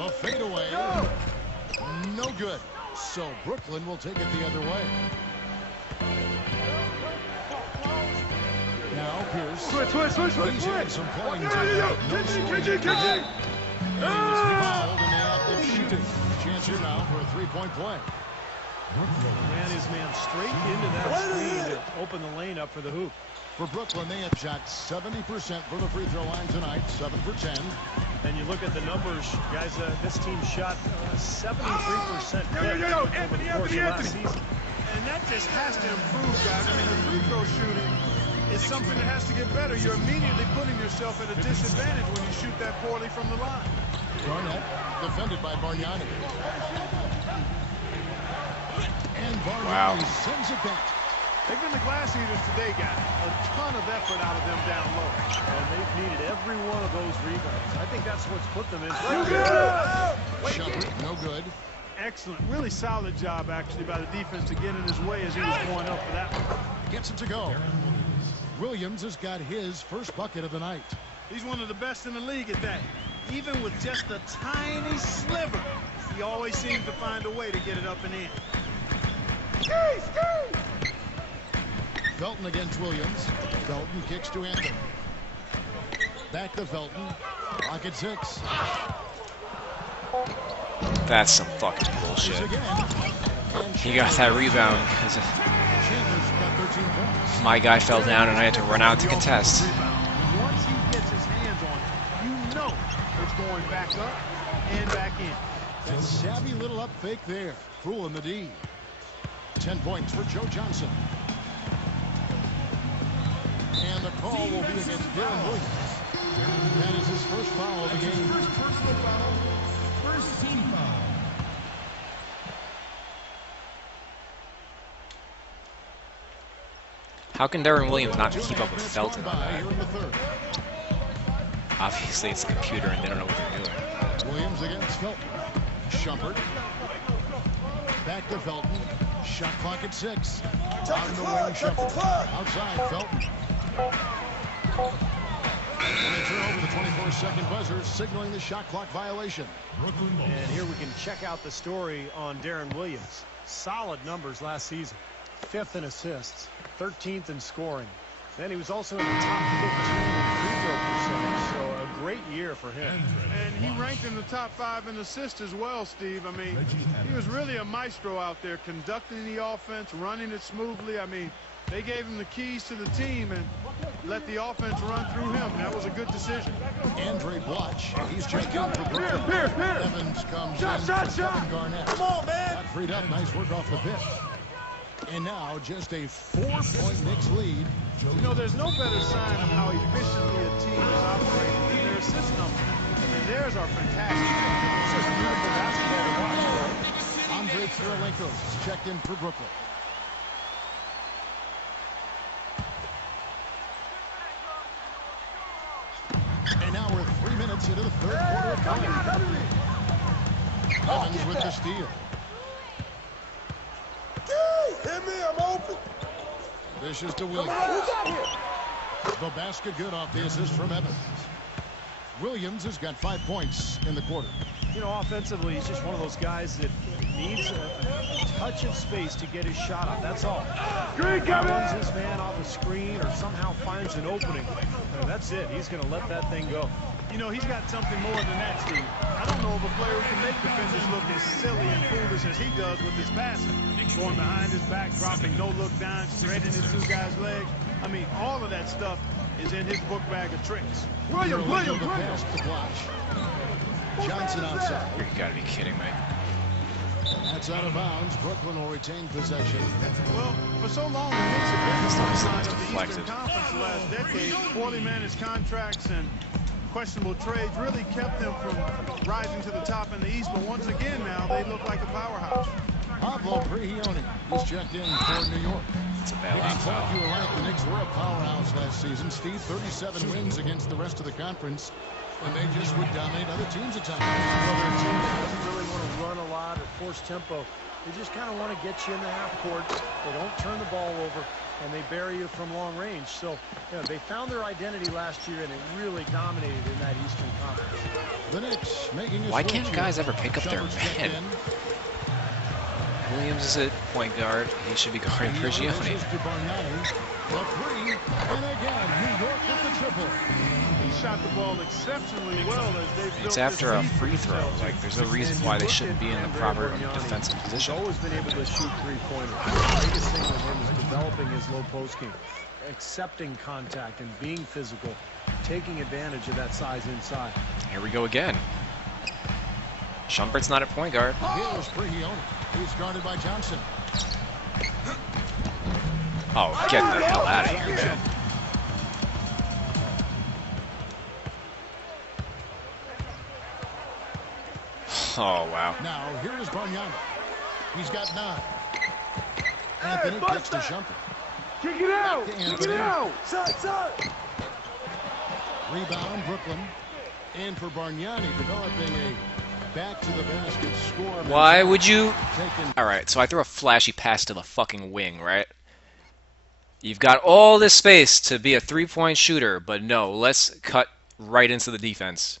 A fadeaway. No good. So Brooklyn will take it the other way. Now Pierce. He's had some pulling tonight. No scoring. Fouled in the act of shooting. Chance here now for a three-point play. Ran his man straight into that screen to open the lane up for the hoop. For Brooklyn, they have shot 70% from the free throw line tonight, 7 for 10. And you look at the numbers, guys, this team shot 73% over the course of last season. And that just has to improve, guys. I mean, the free throw shooting is something that has to get better. You're immediately putting yourself at a disadvantage when you shoot that poorly from the line. Garnett defended by Bargnani. And Bargnani sends it back. They've been the glass eaters today, guys. A ton of effort out of them down low. And they've needed every one of those rebounds. I think that's what's put them in. Shumpert, no good. Excellent. Really solid job, actually, by the defense to get in his way as he was going up for that one. Gets it to go. Williams has got his first bucket of the night. He's one of the best in the league at that. Even with just a tiny sliver He always seems to find a way to get it up and in. Felton against Williams. Felton kicks to Anthony. Back to Felton. Clock at 6. That's some fucking bullshit. He got that rebound because my guy fell down and I had to run out to contest. Once he gets his hands on it, you know it's going back up and back in. That savvy little up fake there. Fooling the D. 10 points for Joe Johnson. And the call will be against Darren Williams. That is his first foul of the game. First personal foul. First team foul. How can Darren Williams not keep up with Felton on that? Obviously it's a computer and they don't know what they're doing. Williams against Felton. Shumpert. Back to Felton. Shot clock at 6. On the wing, Shumpert. Outside, Felton. And they turn over the 24-second buzzer, signaling the shot clock violation. And here we can check out the story on Darren Williams. Solid numbers last season. 5th in assists, 13th in scoring. Then he was also in the top 15 in free throw percentage, so a great year for him. And he ranked in the top 5 in assists as well, Steve. I mean, he was really a maestro out there, conducting the offense, running it smoothly. I mean, they gave him the keys to the team and let the offense run through him. That was a good decision. Andre Bloch, he's checked in for Brooklyn. Evans comes in for Kevin Garnett. Come on, man. Got freed up. Nice work off the pitch. And now just a 4-point Knicks lead. You know, there's no better sign of how efficiently a team is operating than their assist number. And theirs are fantastic. It's just beautiful basketball to watch. Andre Kirilenko is checked in for Brooklyn. And now we're 3 minutes into the third quarter of play. Evans with the steal. Hit me, I'm open. Dishes to Williams. The basket good off the assist from Evans. Williams has got 5 points in the quarter. You know, offensively, he's just one of those guys that needs a touch of space to get his shot up. That's all. Runs his man off a screen or somehow finds an opening. And that's it. He's going to let that thing go. You know, he's got something more than that, Steve. I don't know of a player who can make defenders look as silly and foolish as he does with his passing. Going behind his back, dropping no-look down, straight into 2 guys' legs. I mean, all of that stuff is in his book bag of tricks. Williams. Pass to Bloch. Johnson outside. You gotta be kidding me. That's out of bounds. Brooklyn will retain possession. Well, for so long, the Knicks have been the It's front line of the deflected. Eastern Conference the last decade. Poorly managed contracts and questionable trades really kept them from rising to the top in the East. But once again now, they look like a powerhouse. Pablo Prigioni is checked in for New York. It's a bad I line thought foul. you were right. The Knicks were a powerhouse last season. Steve, 37 wins against the rest of the conference, and they just would dominate other teams at times. Well, they're a team that doesn't really want to run a lot or force tempo. They just kind of want to get you in the half court. They don't turn the ball over, and they bury you from long range. So, you know, they found their identity last year, and it really dominated in that Eastern Conference. The Knicks making a Why switch can't here. guys ever pick up their Shumpert's checked man? in. Williams is at point guard. He should be guarding Prigioni. Dishes to Bargnani. The 3, and again, New York with the triple. He shot the ball exceptionally well as they built It's this after a lead for free throw. themselves. Like, there's no reason why they shouldn't be in the proper defensive He's position. always been able to shoot three-pointers. The biggest thing with him is developing his low post game, accepting contact and being physical, taking advantage of that size inside. Here we go again. Shumpert's not at point guard. Here's Prigioni. He's guarded by Johnson. Oh, get the hell out of here, man. Oh, wow. Now, here is Bargnani. He's got 9. Anthony kicks to Shumpert. Kick it out! To Kick it Anthony. out! Side! Rebound, Brooklyn. In for Bargnani, developing a back-to-the-basket score. Why would you... Taken. Alright, so I threw a flashy pass to the fucking wing, right? You've got all this space to be a three-point shooter, but no, let's cut right into the defense.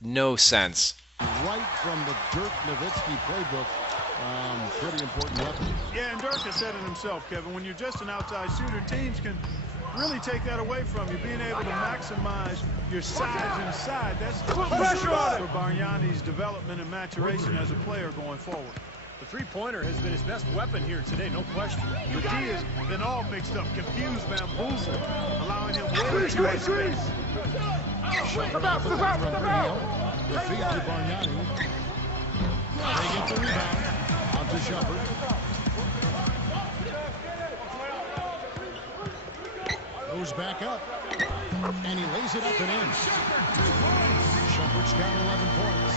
No sense. right from the Dirk Nowitzki playbook. Pretty important weapon. Yeah, and Dirk has said it himself, Kevin. When you're just an outside shooter, teams can really take that away from you. Being able to maximize your size inside, that's pressure for Bargnani's development and maturation as a player going forward. The three-pointer has been his best weapon here today, no question. The D has been all mixed up, confused, bamboozled, allowing him way too much space. Step out. The feed to Bargnani. They get the rebound. On to Shumpert. Goes back up. And he lays it up and in. Shumpert's got 11 points.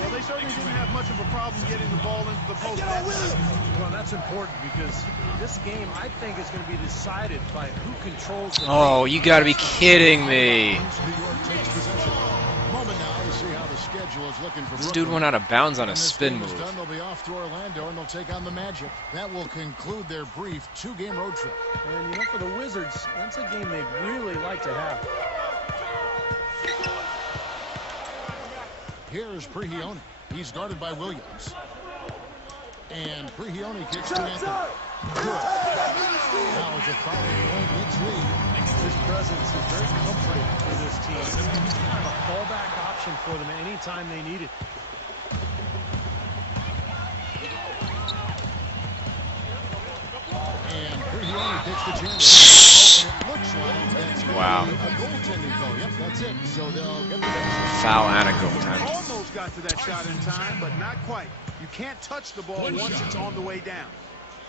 Well, they certainly didn't have much of a problem getting the ball into the post. Well, that's important because this game, I think, is going to be decided by who controls the Oh, you got to be kidding me. New York takes possession. Moment now to see how the schedule is looking for This Brooklyn. dude went out of bounds on a When this spin game is move. done, they'll be off to Orlando, and they'll take on the Magic. That will conclude their brief 2-game road trip. And, you know, for the Wizards, that's a game they'd really like to have. Here's Prigioni. He's guarded by Williams. And Prigioni kicks to Anthony. Good. Now it's a 5-point Knicks lead. His presence is very comforting for this team. It's kind of a fallback option for them anytime they need it. And Prigioni kicks to Chandler. It looks like that's going Wow. to be a goaltending call. Yep, that's it. So they'll get the bench. Foul and a goaltend. Almost got to that shot in time, but not quite. You can't touch the ball once it's on the way down.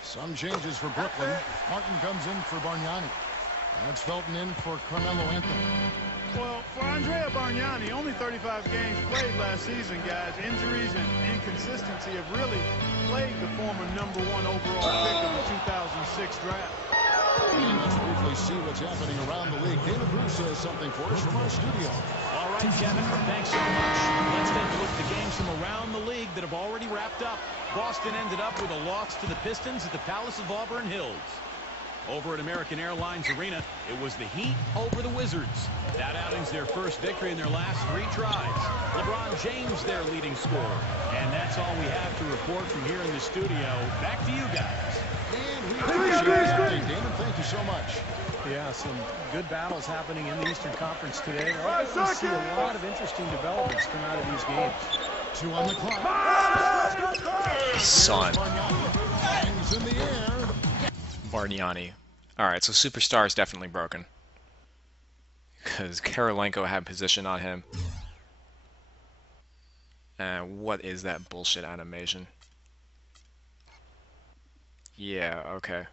Some changes for Brooklyn. Martin comes in for Bargnani. That's Felton in for Carmelo Anthony. Well, for Andrea Bargnani, only 35 games played last season, guys. Injuries and inconsistency have really plagued the former #1 overall pick of the 2006 draft. And let's briefly see what's happening around the league. David Bruce has something for us from our studio. All right, Kevin, thanks so much. Let's take a look at the games from around the league that have already wrapped up. Boston ended up with a loss to the Pistons at the Palace of Auburn Hills. Over at American Airlines Arena, it was the Heat over the Wizards. That outing's their first victory in their last 3 tries. LeBron James, their leading scorer. And that's all we have to report from here in the studio. Back to you guys. And we appreciate it. Damon, thank you so much. Yeah, some good battles happening in the Eastern Conference today. I think we see a lot of interesting developments come out of these games. 2 on the clock. Son. Hangs in the air. Bargnani. Alright, so Superstar is definitely broken. Because Kirilenko had position on him. And what is that bullshit animation? Yeah, okay.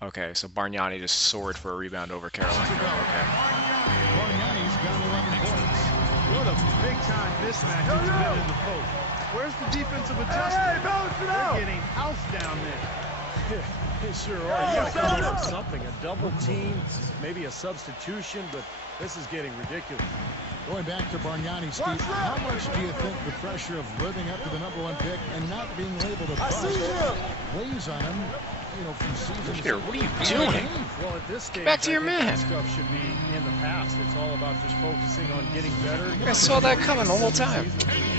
Okay, so Bargnani just soared for a rebound over Kirilenko. Okay. Bargnani's got 11 points. What a big-time mismatch it's been in the post. Where's the defensive adjustment? They're getting housed down there. They sure are. You got to come up with something. A double team, maybe a substitution, but this is getting ridiculous. Going back to Bargnani, Steve, how much do you think the pressure of living up to the #1 pick and not being able to pass weighs on him, you know, from season Peter, what are you to doing? Well, at this stage, back to your I think man. that stuff should be in the past. It's all about just focusing on getting better. I saw that coming the whole time.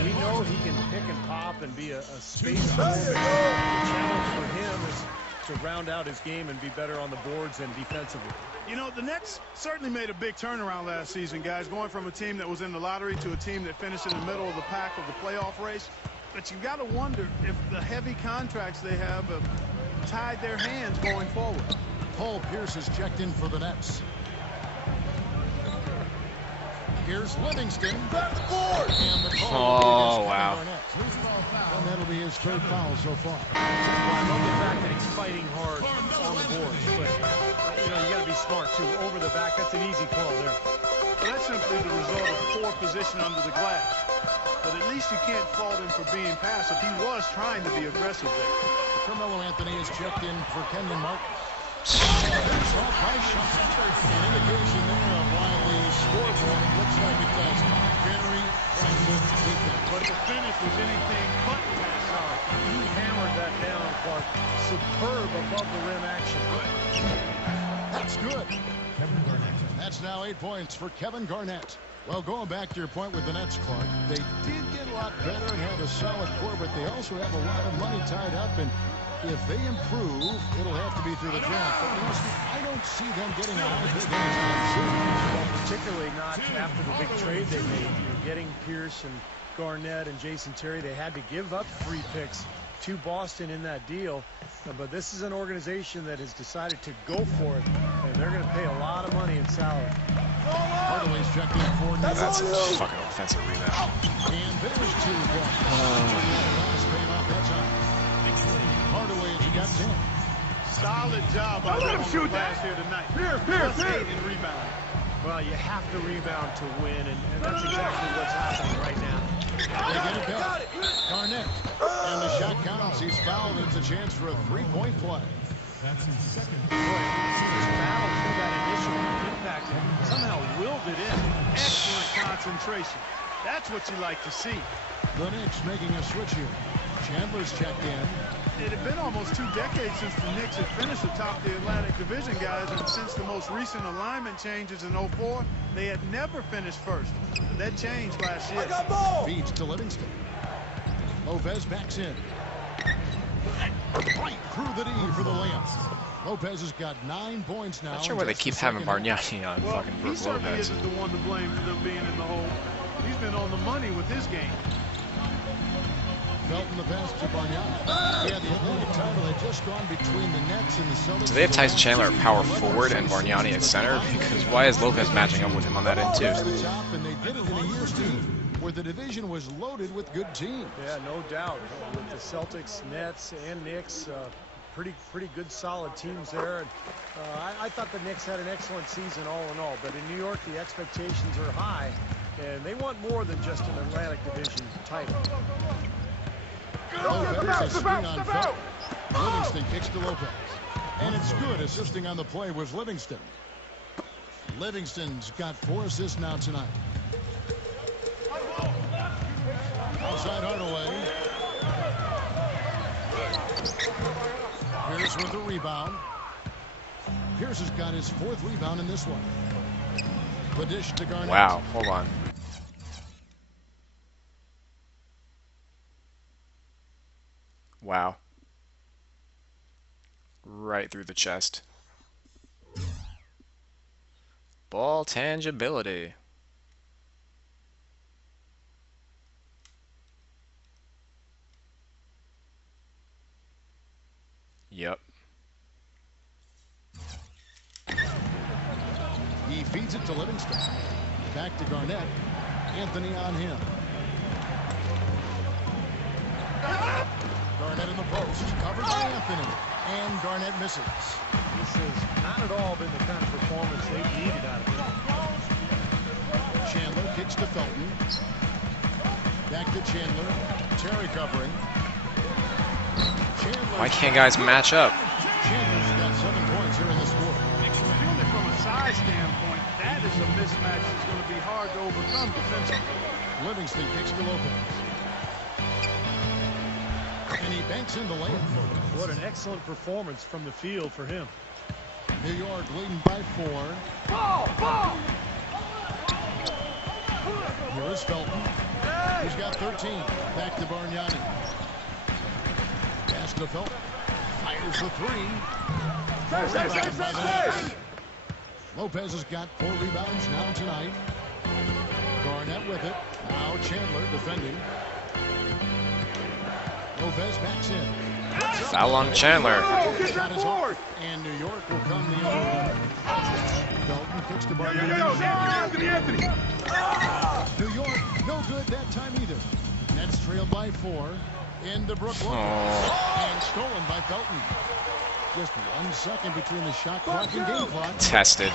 We know he can pick and pop and be a space forward. The challenge for him is to round out his game and be better on the boards and defensively. You know, the Nets certainly made a big turnaround last season, guys, going from a team that was in the lottery to a team that finished in the middle of the pack of the playoff race. But you've got to wonder if the heavy contracts they have tied their hands going forward. Paul Pierce is checked in for the Nets. Here's Livingston. And the call Oh, wow. And that'll be his 3rd foul so far. I love the fact that he's fighting hard on the boards, but you know, you got to be smart too. Over the back, that's an easy call there. Well, that's simply the result of poor position under the glass. But at least you can't fault him for being passive. He was trying to be aggressive there. Carmelo Anthony is checked in for Kenyon Martin. An indication there of why the scoreboard looks like it does. Very aggressive defense. But the finish was anything but passive. He hammered that down, Clark. Superb above the rim action. That's good. Kevin Garnett. That's now 8 points for Kevin Garnett. Well, going back to your point with the Nets, Clark, they did get a lot better and have a solid core, but they also have a lot of money tied up, and if they improve, it'll have to be through the draft. But you know, Steve, I don't see them getting a high pick anytime soon. Well, particularly not after the big trade they made. You know, getting Pierce and Garnett and Jason Terry, they had to give up 3 picks to Boston in that deal. But this is an organization that has decided to go for it, and they're going to pay a lot of money in salary. Hardaway's checked in for Nets. That's a fucking offensive rebound. And there's 2 points. Hardaway has got 10. Solid job by them on the glass here tonight. Plus 8 in rebounding. Well, you have to rebound to win, and that's exactly what's happening right now. They get it back. Garnett. And the shot counts. He's fouled. It's a chance for a 3-point play. That's his second. Just battled through that initial impact and somehow willed it in. Excellent concentration. That's what you like to see. The Knicks making a switch here. Chandler's checked in. It had been almost 2 decades since the Knicks had finished atop the Atlantic Division, guys, and since the most recent alignment changes in 04, they had never finished first. That changed last year. Feeds to Livingston. Lopez backs in. Right through the D for the layup. Lopez has got 9 points now. Not sure why they keep having Bargnani on Well, fucking he Brook certainly Lopez. isn't the one to blame for them being in the hole. He's been on the money with his game. Felton the pass to Bargnani. Yeah, the Atlantic title had just gone between the Nets and the Celtics. Do they have Tyson Chandler at power forward and Bargnani at center? Because why is Lopez matching up with him on that end too? And they did it in a year's team where the division was loaded with good teams. Yeah, no doubt. With the Celtics, Nets, and Knicks, pretty good solid teams there. And, I thought the Knicks had an excellent season all in all, but in New York the expectations are high, and they want more than just an Atlantic Division title. Lopez, a screen on Felton. Livingston kicks to Lopez. And it's good. Assisting on the play was Livingston. Livingston's got 4 assists now tonight. Outside Hardaway. Pierce with the rebound. Pierce has got his 4th rebound in this one. The dish to Garnett. Wow, hold on. Wow. Right through the chest. Ball tangibility. Yep. He feeds it to Livingston. Back to Garnett. Anthony on him. Garnett in the post. Covered by Anthony. And Garnett misses. This has not at all been the kind of performance they've needed out of him. Chandler kicks to Felton. Back to Chandler. Terry covering. Why can't guys match up? Chandler's got 7 points here in this quarter. Purely from a size standpoint, that is a mismatch that's going to be hard to overcome defensively. Livingston kicks to Lopez. And he banks in the layup. What an excellent performance from the field for him. New York leading by 4. Here is Felton. He's got 13. Back to Bargnani. Pass to Felton. Fires the 3. Rebounded by the Knicks. Lopez has got 4 rebounds now tonight. Garnett with it. Now Chandler defending. Lopez backs in. Foul on Chandler. Shot is off. And New York will come the other way. Felton kicks to Bargnani. Anthony. New York, no good that time either. Nets trailed by 4. Into Brook Lopez. And stolen by Felton. Just 1 second between the shot clock and game clock. Tested.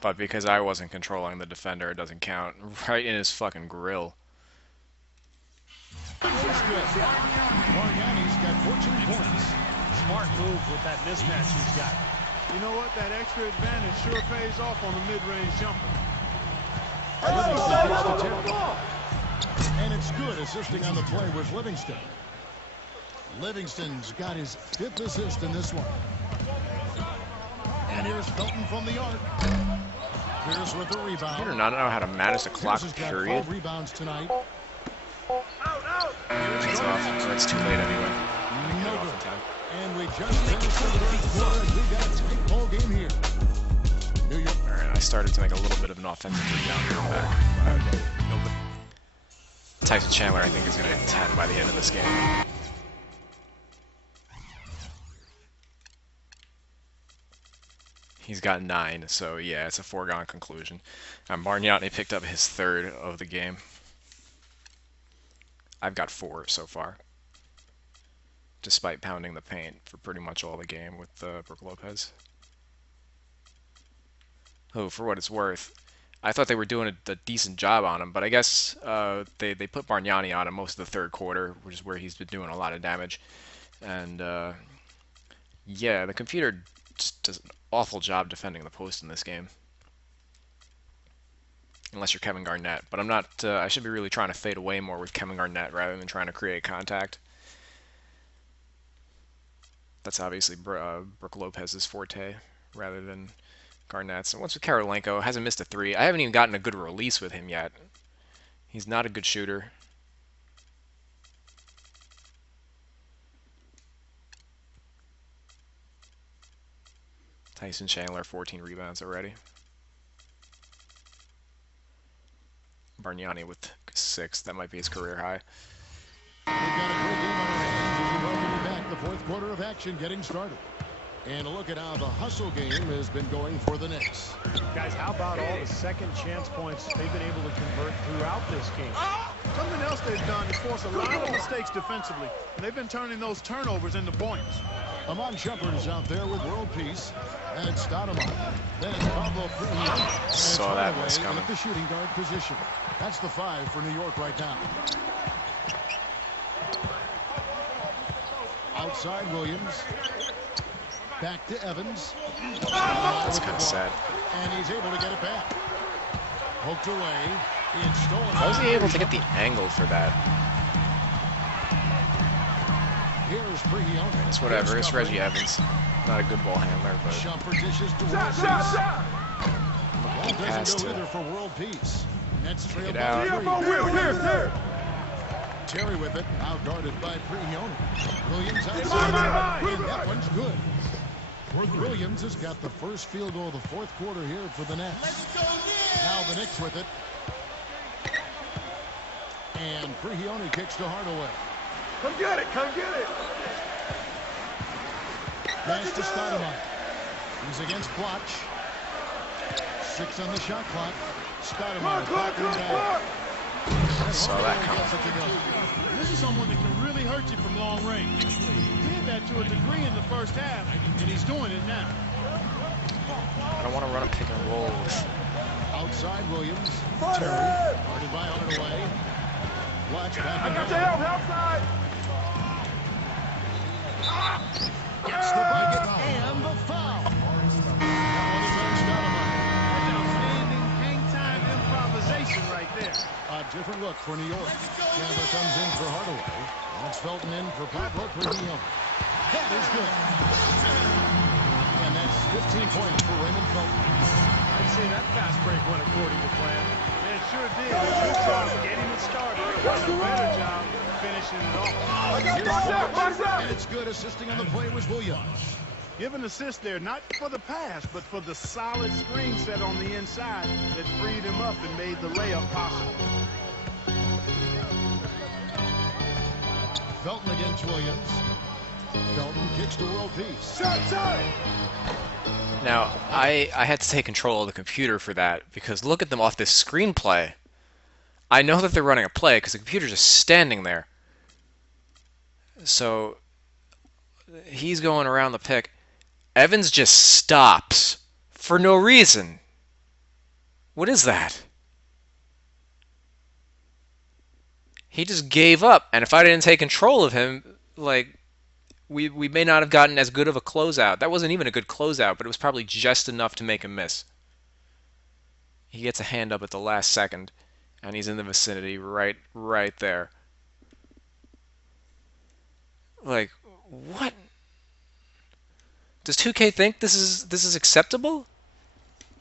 But because I wasn't controlling the defender, it doesn't count. Right in his fucking grill. Bargnani's got 14 points. Smart move with that mismatch he's got. You know what? That extra advantage sure pays off on the mid-range jumper. And it's good. Assisting on the play was Livingston. Livingston's got his 5th assist in this one. And here's Felton from the arc. Pierce with the You do rebound. not know how to manage the Pierce clock, has got period. 12 rebounds tonight. It's off, or it's too late anyway. I didn't get it No off good. in time. And we just finished the third quarter. We got a tight ball game here. New York. Alright, I started to make a little bit of an offensive rebound here back. Tyson Chandler, I think, is going to hit 10 by the end of this game. He's got 9, so yeah, it's a foregone conclusion. Bargnani picked up his 3rd of the game. I've got 4 so far, despite pounding the paint for pretty much all the game with Brook Lopez. Oh, for what it's worth, I thought they were doing a decent job on him, but I guess they put Bargnani on him most of the 3rd quarter, which is where he's been doing a lot of damage. And yeah, the computer just does an awful job defending the post in this game. Unless you're Kevin Garnett. But I'm not, I should be really trying to fade away more with Kevin Garnett rather than trying to create contact. That's obviously Brook Lopez's forte rather than Garnett's. And once with Karolinko, hasn't missed a 3. I haven't even gotten a good release with him yet. He's not a good shooter. Tyson Chandler, 14 rebounds already. Bargnani with 6. That might be his career high. They've got a great game on their hands as we welcome you back. The fourth quarter of action getting started. And a look at how the hustle game has been going for the Knicks. Guys, how about all the second chance points they've been able to convert throughout this game? Something else they've done is force a lot of mistakes defensively. And they've been turning those turnovers into points. Amon Shumpert is out there with world peace. And it's Stoudemire. Then it's Pablo Prunier. Saw that miss coming. At the shooting guard position. That's the 5 for New York right now. Outside Williams. Back to Evans. That's kind of sad. And he's able to get it back. Poked away. It's stolen. How was he able to get the angle for that? Here's Prigioni. It's whatever. It's Reggie Evans. Not a good ball handler, but Shumpert dishes to world peace. The ball pass doesn't go to either for world peace. Nets trail it by out. 3. Terry with it, now guarded by Prigioni. Williams outside, and that one's good. Williams has got the first field goal of the fourth quarter here for the Nets. Now the Knicks with it. And Prigioni kicks to Hardaway. Come get it, come get it. Pass to Stoudemire. He's against Blotch. 6 on the shot clock. Stoudemire backing down. Saw that coming. This is someone that can really hurt you from long range. He did that to a degree in the first half, and he's doing it now. I don't want to run a pick and roll. Outside Williams. Terry. Guarded by Hardaway. Blotch back and down. outside. Gets the bucket and the foul. That one is on Stoudemire. That's outstanding hang-time improvisation right there. A different look for New York. Chandler comes in for Hardaway. That's Felton in for Pablo Prigioni. That is good. And that's 15 points for Raymond Felton. I'd say that fast break went according to plan. Yeah, it sure did. Good job getting it started. And a better job finishing it off. And it's good. Assisting on the play was Williams. Give an assist there, not for the pass, but for the solid screen set on the inside that freed him up and made the layup possible. Felton against Williams. Felton kicks to world peace. Now, I had to take control of the computer for that, because look at them off this screenplay. I know that they're running a play because the computer's just standing there. So he's going around the pick. Evans just stops for no reason. What is that? He just gave up, and if I didn't take control of him, like, we may not have gotten as good of a closeout. That wasn't even a good closeout, but it was probably just enough to make him miss. He gets a hand up at the last second, and he's in the vicinity right there. Like, what? Does 2K think this is acceptable?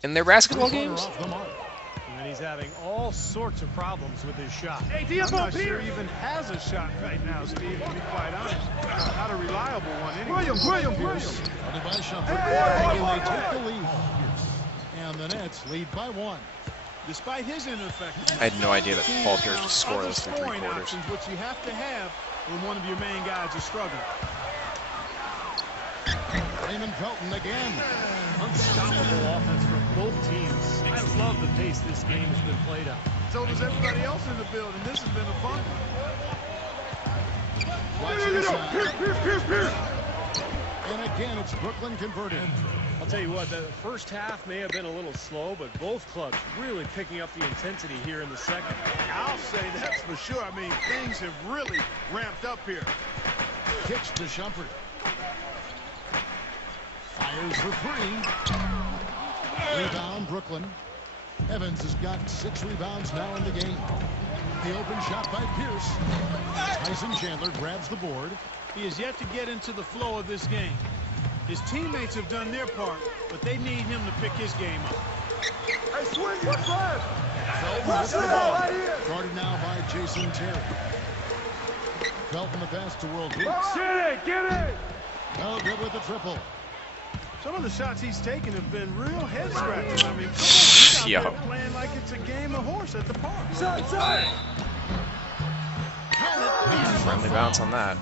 in their basketball Three-pointer games. off the mark. And he's having all sorts of problems with his shot. I'm not sure he even has a shot right now, Steve, to be quite honest. Not a reliable one anyway. Pierce, guarded by Shumpert. And they take the lead. And the Nets lead by 1. Despite his ineffectiveness, I had no idea that the team Paul Pierce found was scoreless other for 3 scoring quarters. options, which you have to have when one of your main guys is struggling. Raymond Felton again. Unstoppable offense from both teams. I love the pace this game has been played at. So does everybody else in the building. This has been a fun one. Watch this side. And again, it's Brooklyn converted. I'll tell you what, the first half may have been a little slow, but both clubs really picking up the intensity here in the second. I'll say that's for sure. I mean, things have really ramped up here. Kicks to Shumpert. Fires for 3. Rebound, Brooklyn. Evans has got 6 rebounds now in the game. The open shot by Pierce. Tyson Chandler grabs the board. He has yet to get into the flow of this game. His teammates have done their part, but they need him to pick his game up. Hey, swing, what's left? Felton with the ball. Guarded now by Jason Terry. Felton the pass to World Peace. Get it! No good with the triple. Some of the shots he's taken have been real head scratchers. I mean, come on, he's out Yo. there playing like it's a game of horse at the park. Side! Friendly bounce on that.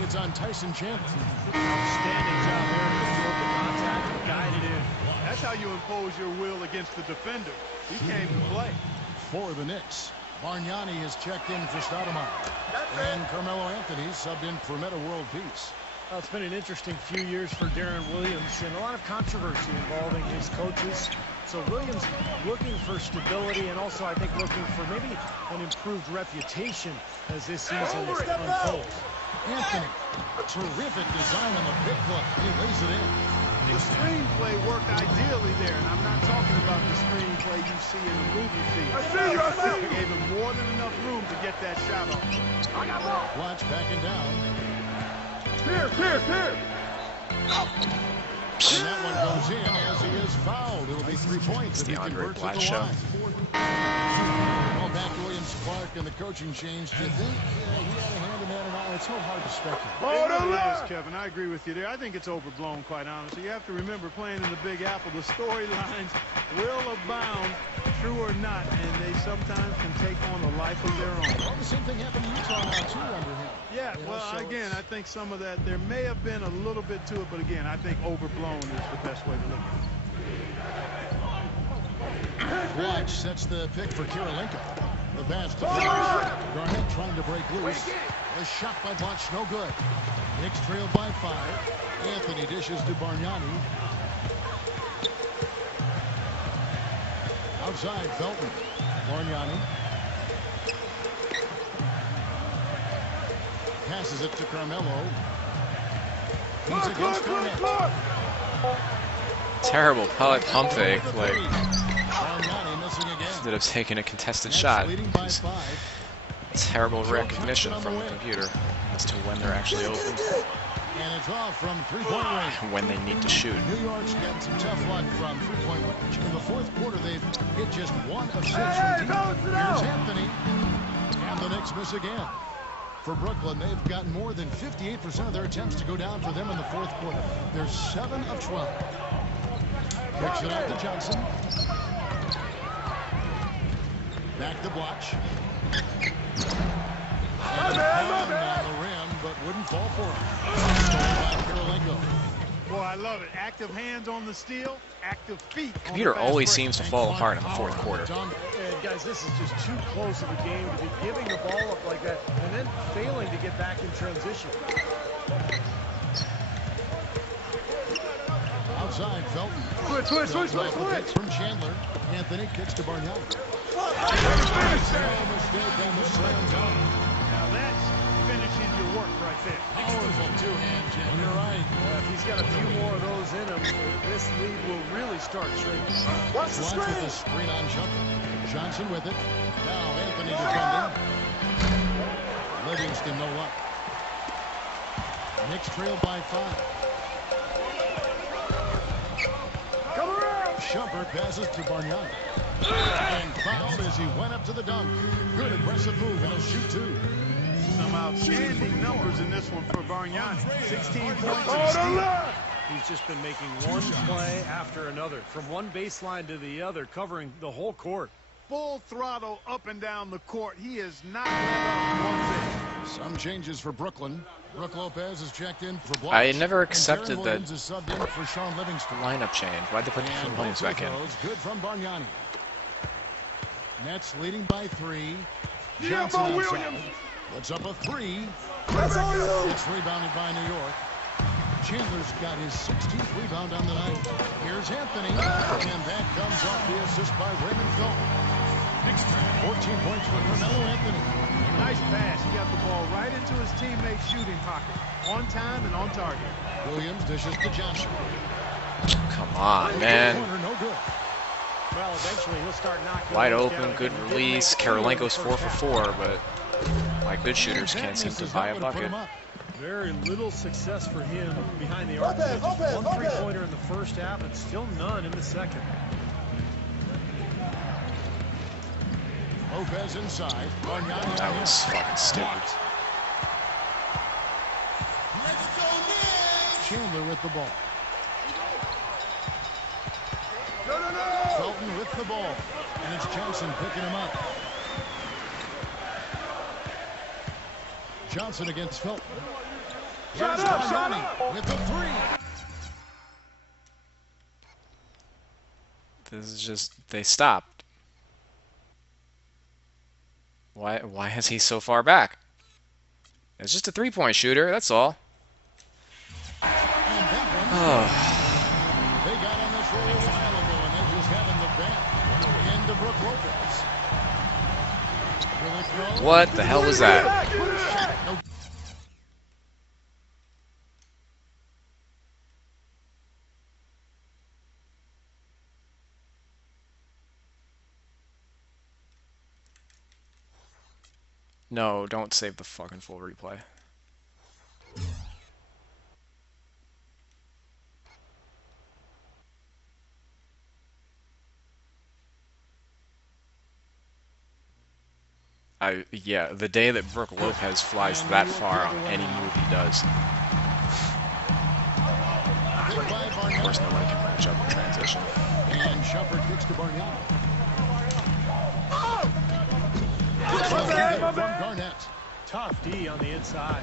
It's on Tyson Chandler. Standing job there to absorb the contact and guide it in. That's how you impose your will against the defender. He came to play. For the Knicks, Bargnani is checked in for Stoudemire. And Carmelo Anthony subbed in for Meta World Peace. Well, it's been an interesting few years for Darren Williams and a lot of controversy involving his coaches. So Williams looking for stability and also I think looking for maybe an improved reputation as this season unfolds. Anthony, terrific design on the pick look. He lays it in. The screenplay worked ideally there, and I'm not talking about the screenplay you see in the movie theater. I see you! It gave him more than enough room to get that shot off. Watch backing down. Here! And that one goes in as he is fouled. It'll be 3 points if he DeAndre converts at the Bledsoe. line. Well, back to Williams Clark and the coaching change. Do you think he had a hand in that or not? It's so hard to speculate. It really is, Kevin. I agree with you there. I think it's overblown, quite honestly. You have to remember, playing in the Big Apple, the storylines will abound, true or not, and they sometimes can take on a life of their own. Well, the same thing happened to Utah now, too, under him. Yeah, You know, well, so again, I think some of that, there may have been a little bit to it, but again, I think overblown is the best way to look at it. Watch sets the pick for Kirilenko. The pass to Garnett trying to break loose. A shot by Butch, no good. Knicks trailed by 5. Anthony dishes to Bargnani. Outside, Felton. Bargnani. Passes it to Carmelo. He's against Garnett. Terrible pump fake. Like, Bargnani missing again. instead of taking a contested Nets shot. leading by 5. Terrible recognition from the computer as to when they're actually open, And it's off from three-point range. when they need to shoot. New York's getting some tough luck from three-point range. In the fourth quarter, they've hit just 1 of 6 from deep. Here's Anthony. And the Knicks miss again. For Brooklyn, they've gotten more than 58% of their attempts to go down for them in the fourth quarter. They're 7 of 12. Kicks it out to Johnson. Back to Blatch. And on the rim, but wouldn't fall for him. Stolen by Kirilenko. Boy, I love it. Active hands on the steal, active feet. Computer always seems to fall apart in the fourth quarter. Dunk. And guys, this is just too close of a game to be giving the ball up like that and then failing to get back in transition. Outside, Felton. Switch. From Chandler. Anthony kicks to Bargnani. No mistake on the slam dunk. Now that's finishing your work right there. Powerful two-hand jam. You're right. If he's got a few more of those in him, this lead will really start shrinking. Watch with the screen on Shumpert. Johnson with it. Now Anthony defending. Livingston no luck. Knicks trail by 5. Shumpert passes to Bargnani. And fouled as he went up to the dunk. Good aggressive move, and he'll shoot 2. Some outstanding numbers in this one for Bargnani. 16 points. Oh, the left! He's just been making one play after another, from one baseline to the other, covering the whole court. Full throttle up and down the court. He is not let up one bit. Some changes for Brooklyn. Brooke Lopez is checked in for blocks. I never accepted and that Williams is subbed in for Sean Livingston. lineup change. Why'd they put And Williams both back in? throws good from Bargnani. Nets leading by 3. Yeah, Johnson Mo outside. Williams. Puts up a 3. That's all you! It's rebounded by New York. Chandler's got his 16th rebound on the night. Here's Anthony. And that comes off the assist by Raymond Felton. 14 points for Carmelo Anthony. Nice pass. He got the ball right into his teammate's shooting pocket. On time and on target. Williams dishes to Johnson. Come on, man. Corner, no good. Well, eventually he'll start knocking Wide those open, down. good He did release. make a play in the Karolinko's first 4 for half. 4, but my good shooters can't seem to buy a bucket. Very little success for him behind the arc. Just one three-pointer in the first half and still none in the second. Lopez inside. Bargnani That was fucking stupid. Chandler with the ball. No, no, no! Felton with the ball. And it's Johnson picking him up. Johnson against Felton. Shut Here's up, shut Bargnani up! with the 3. This is just, they stopped. Why is he so far back? It's just a 3-point shooter, that's all. And that one. Oh, They got on this roll a while ago, and they just haven't looked back. Into Brooke Lopez. Will it throw? what the hell was that? No. No, don't save the fucking full replay. Yeah, the day that Brooke Lopez flies that far on any move he does. Of course, nobody can match up in transition. And Shumpert kicks to Bargnani. My From bad. Garnett. Tough D on the inside.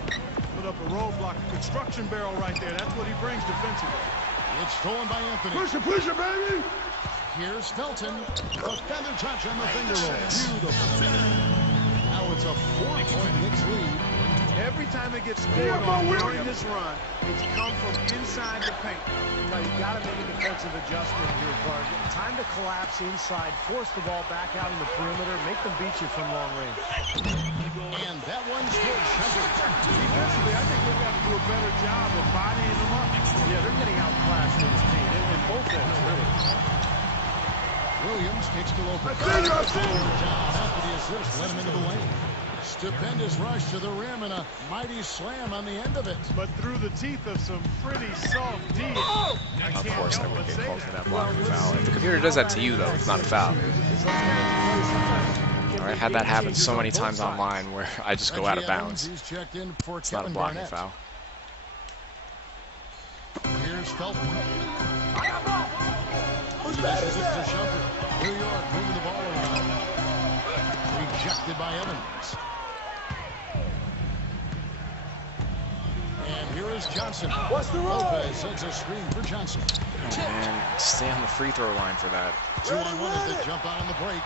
Put up a roadblock, a construction barrel right there. That's what he brings defensively. It's stolen by Anthony. Push it, baby! Here's Felton. A feather touch on the finger roll. Beautiful. Now it's a 4-point Knicks lead. Every time it gets Yeah, scored Mo on during Williams. this run, it's come from inside the paint. You know, you've got to make a defensive adjustment here, Clark. Time to collapse inside, force the ball back out in the perimeter, make them beat you from long range. And that one's good. Shumpert. Defensively, I think they've got to do a better job of bodying them up. Yeah, they're getting outclassed in this paint, and both ends, really. Williams kicks to Lopez. I see you. Down after the assist, let him into the lane. Stupendous rush to the rim and a mighty slam on the end of it. But through the teeth of some pretty soft D. Of course I would get called for that blocking foul. If the computer does that to you, though, it's not a foul. I had that happen so many times online where I just go out of bounds. He's checked in for It's not a Kevin blocking Garnett. foul. Here's Felton. He dishes it to Shumpert. New York moving the ball around. Rejected by Evans. And here is Johnson. What's the roll? Lopez sets a screen for Johnson. And stay on the free throw line for that. 2-on-1 as they jump out on the break.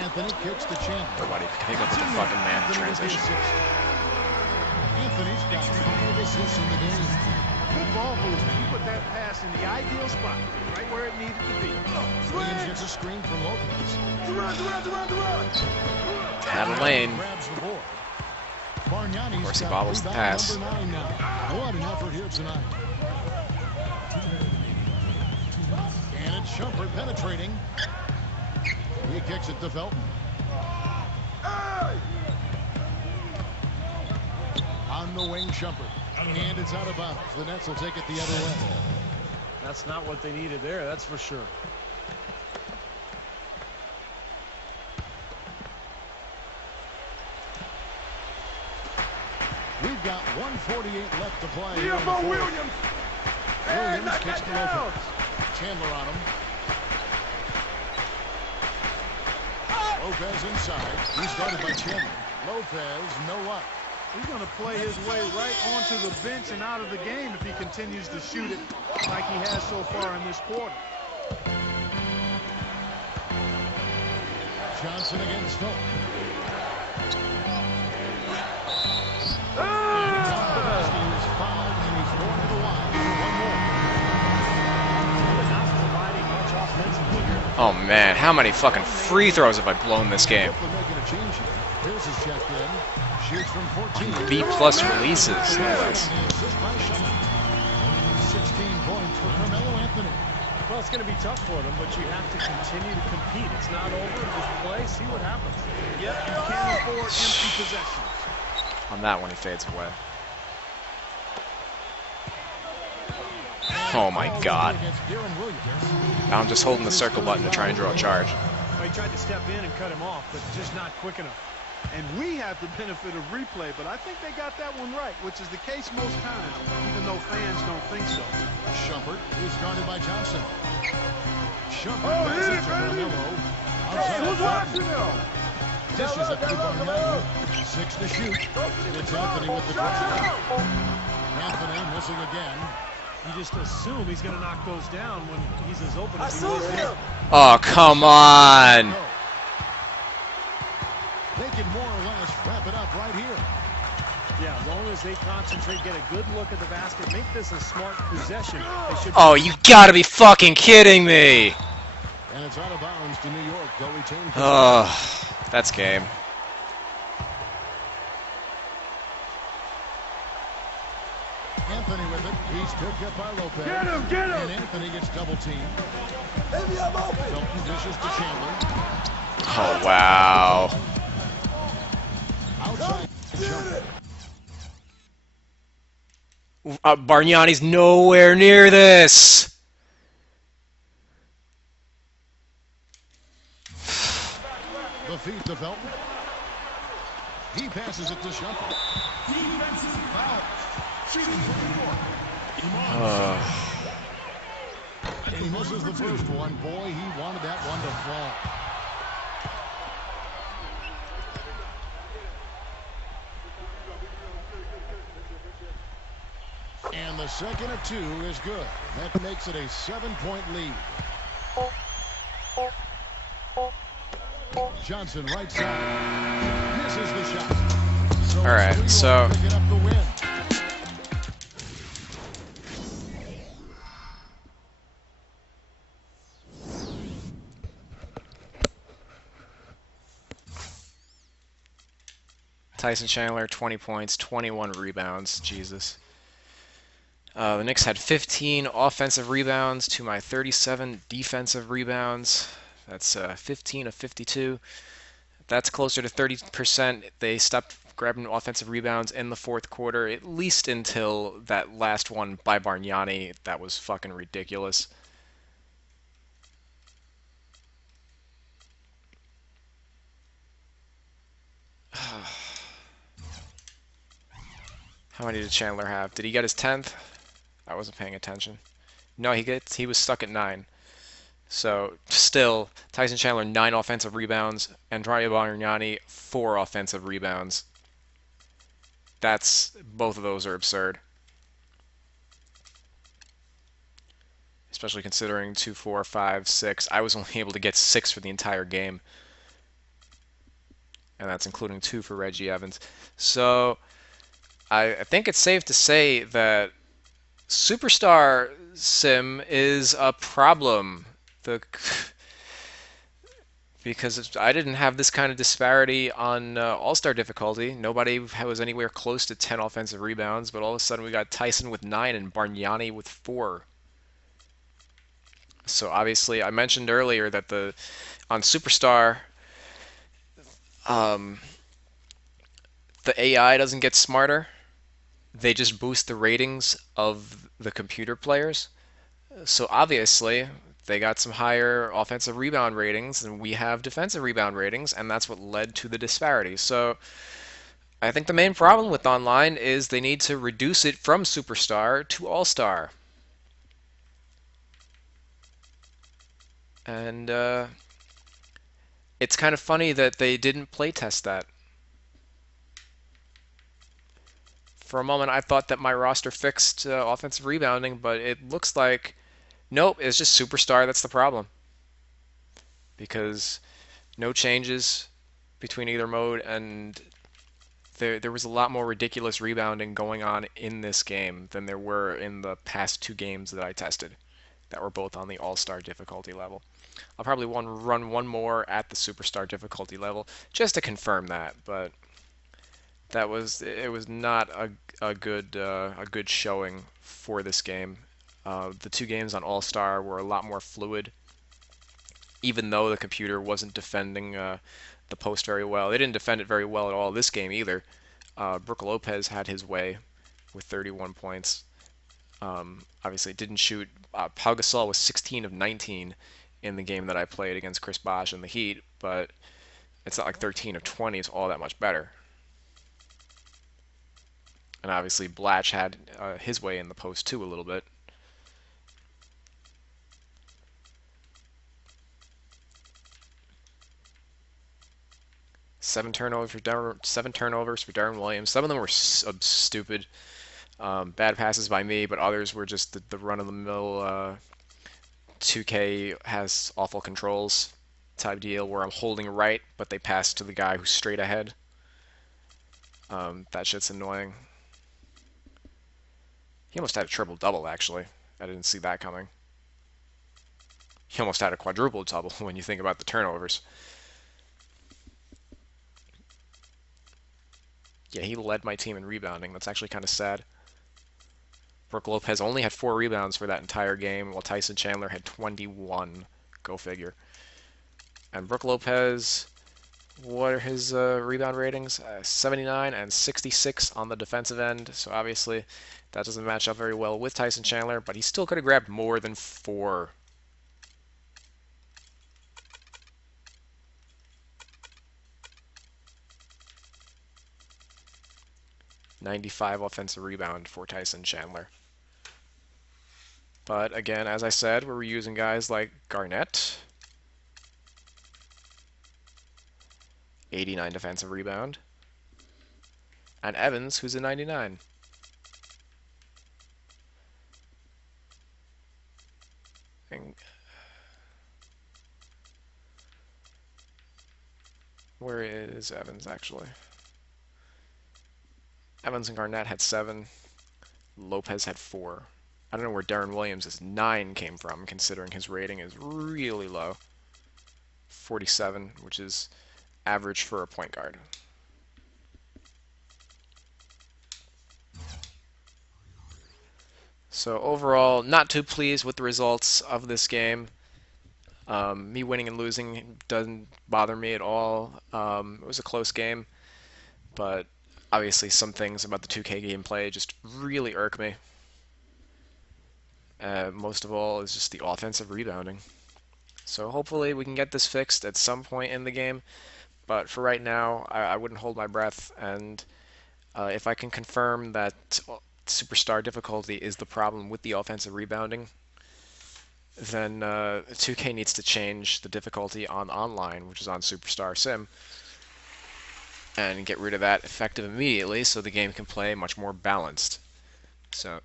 Anthony kicks to Chandler. Nobody pick up with the fucking man in transition. Anthony's got 5 assists in the game. Good ball movement. He put that pass in the ideal spot, right where it needed to be. Williams gets a screen from Lopez. Durant! Had a lane. Grabs the board. Bargnani's Of course, he got bobbles the rebound pass. number 9 now. What an effort here tonight. And it's Shumpert penetrating. He kicks it to Felton. On the wing, Shumpert. And it's out of bounds. The Nets will take it the other way. That's not what they needed there, that's for sure. We've got 1:48 left to play. Diego Williams. And Williams knock kicks that to down. Lopez. Chandler on him. Lopez inside. He's guarded by Chandler. Lopez, no luck. He's going to play his way right onto the bench and out of the game if he continues to shoot it like he has so far in this quarter. Johnson against Phil. He's fouled and he's going to the line for one more. Not providing much offensively here. Oh man, how many fucking free throws have I blown this game? Brooklyn making a change here. Here's his check in. Shoots from 14. B+ releases, no less. And the assist by Shumpert. 16 points for Carmelo Anthony. Well, it's going to be tough for them, but you have to continue to compete. It's not over. Just play, see what happens. Yep, you can't afford empty possessions. On that one, he fades away. Oh my god. Now I'm just holding the circle button to try and draw a charge. Well, he tried to step in and cut him off, but just not quick enough. And we have the benefit of replay, but I think they got that one right, which is the case most times, even though fans don't think so. Shumpert is guarded by Johnson. Shumpert Oh, passes hit it, to baby. Carmelo. Hey, Outside who's the watching now? dishes it to Bargnani. 6 to shoot. It's Anthony with the drive. Anthony missing again. You just assume he's going to knock those down when he's as open I as he saw is. him. Oh, come on! They can more or less wrap it up right here. Yeah, as long as they concentrate, get a good look at the basket, make this a smart possession. They should. Oh, you gotta be fucking kidding me! And it's out of bounds to New York. They'll retain control. Oh, that's game. Anthony with it. He's picked up by Lopez. Get him, get him. And Anthony gets double teamed. Maybe I'm open. Felton dishes to Chandler. Oh, wow. Outside. Get it. Bargnani's nowhere near this! The feed to Felton. He passes it to Shumpert. Defensive foul. Shooting from the court. And he misses the first one. Boy, he wanted that one to fall. And the second of two is good. That makes it a 7-point lead. Johnson right side. Misses the shot. So All right, New York so- picking up the win. Tyson Chandler, 20 points, 21 rebounds. Jesus. The Knicks had 15 offensive rebounds to my 37 defensive rebounds. That's 15 of 52. That's closer to 30%. They stopped grabbing offensive rebounds in the fourth quarter, at least until that last one by Bargnani. That was fucking ridiculous. How many did Chandler have? Did he get his 10th? I wasn't paying attention. No, he was stuck at 9. So still, Tyson Chandler 9 offensive rebounds, Andrea Bargnani 4 offensive rebounds. Both of those are absurd. Especially considering 2, 4, 5, 6. I was only able to get 6 for the entire game. And that's including 2 for Reggie Evans. So I think it's safe to say that Superstar Sim is a problem. Because I didn't have this kind of disparity on All-Star difficulty. Nobody was anywhere close to 10 offensive rebounds, but all of a sudden we got Tyson with 9 and Bargnani with 4. So obviously, I mentioned earlier that on Superstar, the AI doesn't get smarter. They just boost the ratings of the computer players. So obviously, they got some higher offensive rebound ratings than we have defensive rebound ratings, and that's what led to the disparity. So I think the main problem with online is they need to reduce it from superstar to all-star. And it's kind of funny that they didn't playtest that. For a moment, I thought that my roster fixed offensive rebounding, but it looks like nope, it's just superstar that's the problem. Because no changes between either mode, and there was a lot more ridiculous rebounding going on in this game than there were in the past two games that I tested that were both on the All-Star difficulty level. I'll probably run one more at the Superstar difficulty level just to confirm that, but it was not a good showing for this game. The two games on All-Star were a lot more fluid, even though the computer wasn't defending the post very well. They didn't defend it very well at all this game either. Brook Lopez had his way with 31 points. Obviously, didn't shoot. Pau Gasol was 16 of 19 in the game that I played against Chris Bosh and the Heat, but it's not like 13 of 20 is all that much better. And obviously, Blatch had his way in the post too a little bit. Seven turnovers for Darren Williams. Some of them were stupid, bad passes by me, but others were just the run-of-the-mill 2K has awful controls type deal where I'm holding right, but they pass to the guy who's straight ahead. That shit's annoying. He almost had a triple-double, actually. I didn't see that coming. He almost had a quadruple-double when you think about the turnovers. Yeah, he led my team in rebounding. That's actually kind of sad. Brook Lopez only had 4 rebounds for that entire game, while Tyson Chandler had 21. Go figure. And Brook Lopez, what are his rebound ratings? 79 and 66 on the defensive end. So obviously that doesn't match up very well with Tyson Chandler, but he still could have grabbed more than 4. .95 offensive rebound for Tyson Chandler. But again, as I said, we're using guys like Garnett, 89 defensive rebound, and Evans, who's a 99. And where is Evans, actually? Evans and Garnett had 7. Lopez had 4. I don't know where Darren Williams' 9 came from, considering his rating is really low. 47, which is average for a point guard. So overall, not too pleased with the results of this game. Me winning and losing doesn't bother me at all. It was a close game, but obviously some things about the 2K gameplay just really irk me. Most of all is just the offensive rebounding. So hopefully we can get this fixed at some point in the game, but for right now, I wouldn't hold my breath, and if I can confirm that Superstar difficulty is the problem with the offensive rebounding, then 2K needs to change the difficulty on online, which is on Superstar Sim, and get rid of that effective immediately so the game can play much more balanced. So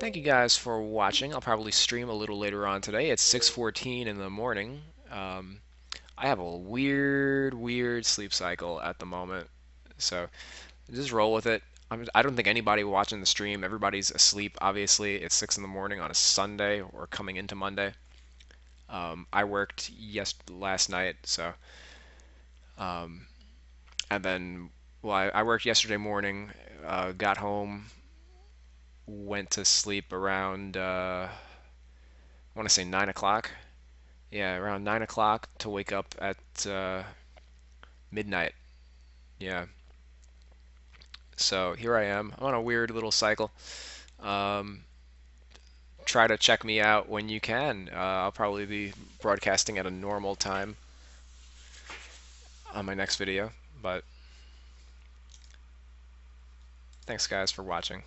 thank you guys for watching. I'll probably stream a little later on today. It's 6:14 in the morning. I have a weird sleep cycle at the moment, so just roll with it. I don't think anybody watching the stream, everybody's asleep. Obviously, it's 6 in the morning on a Sunday or coming into Monday. I worked last night, so and then I worked yesterday morning. Got home, went to sleep around I want to say 9 o'clock. Yeah, around 9 o'clock to wake up at midnight. Yeah. So here I am. I'm on a weird little cycle. try to check me out when you can. I'll probably be broadcasting at a normal time on my next video. But thanks, guys, for watching.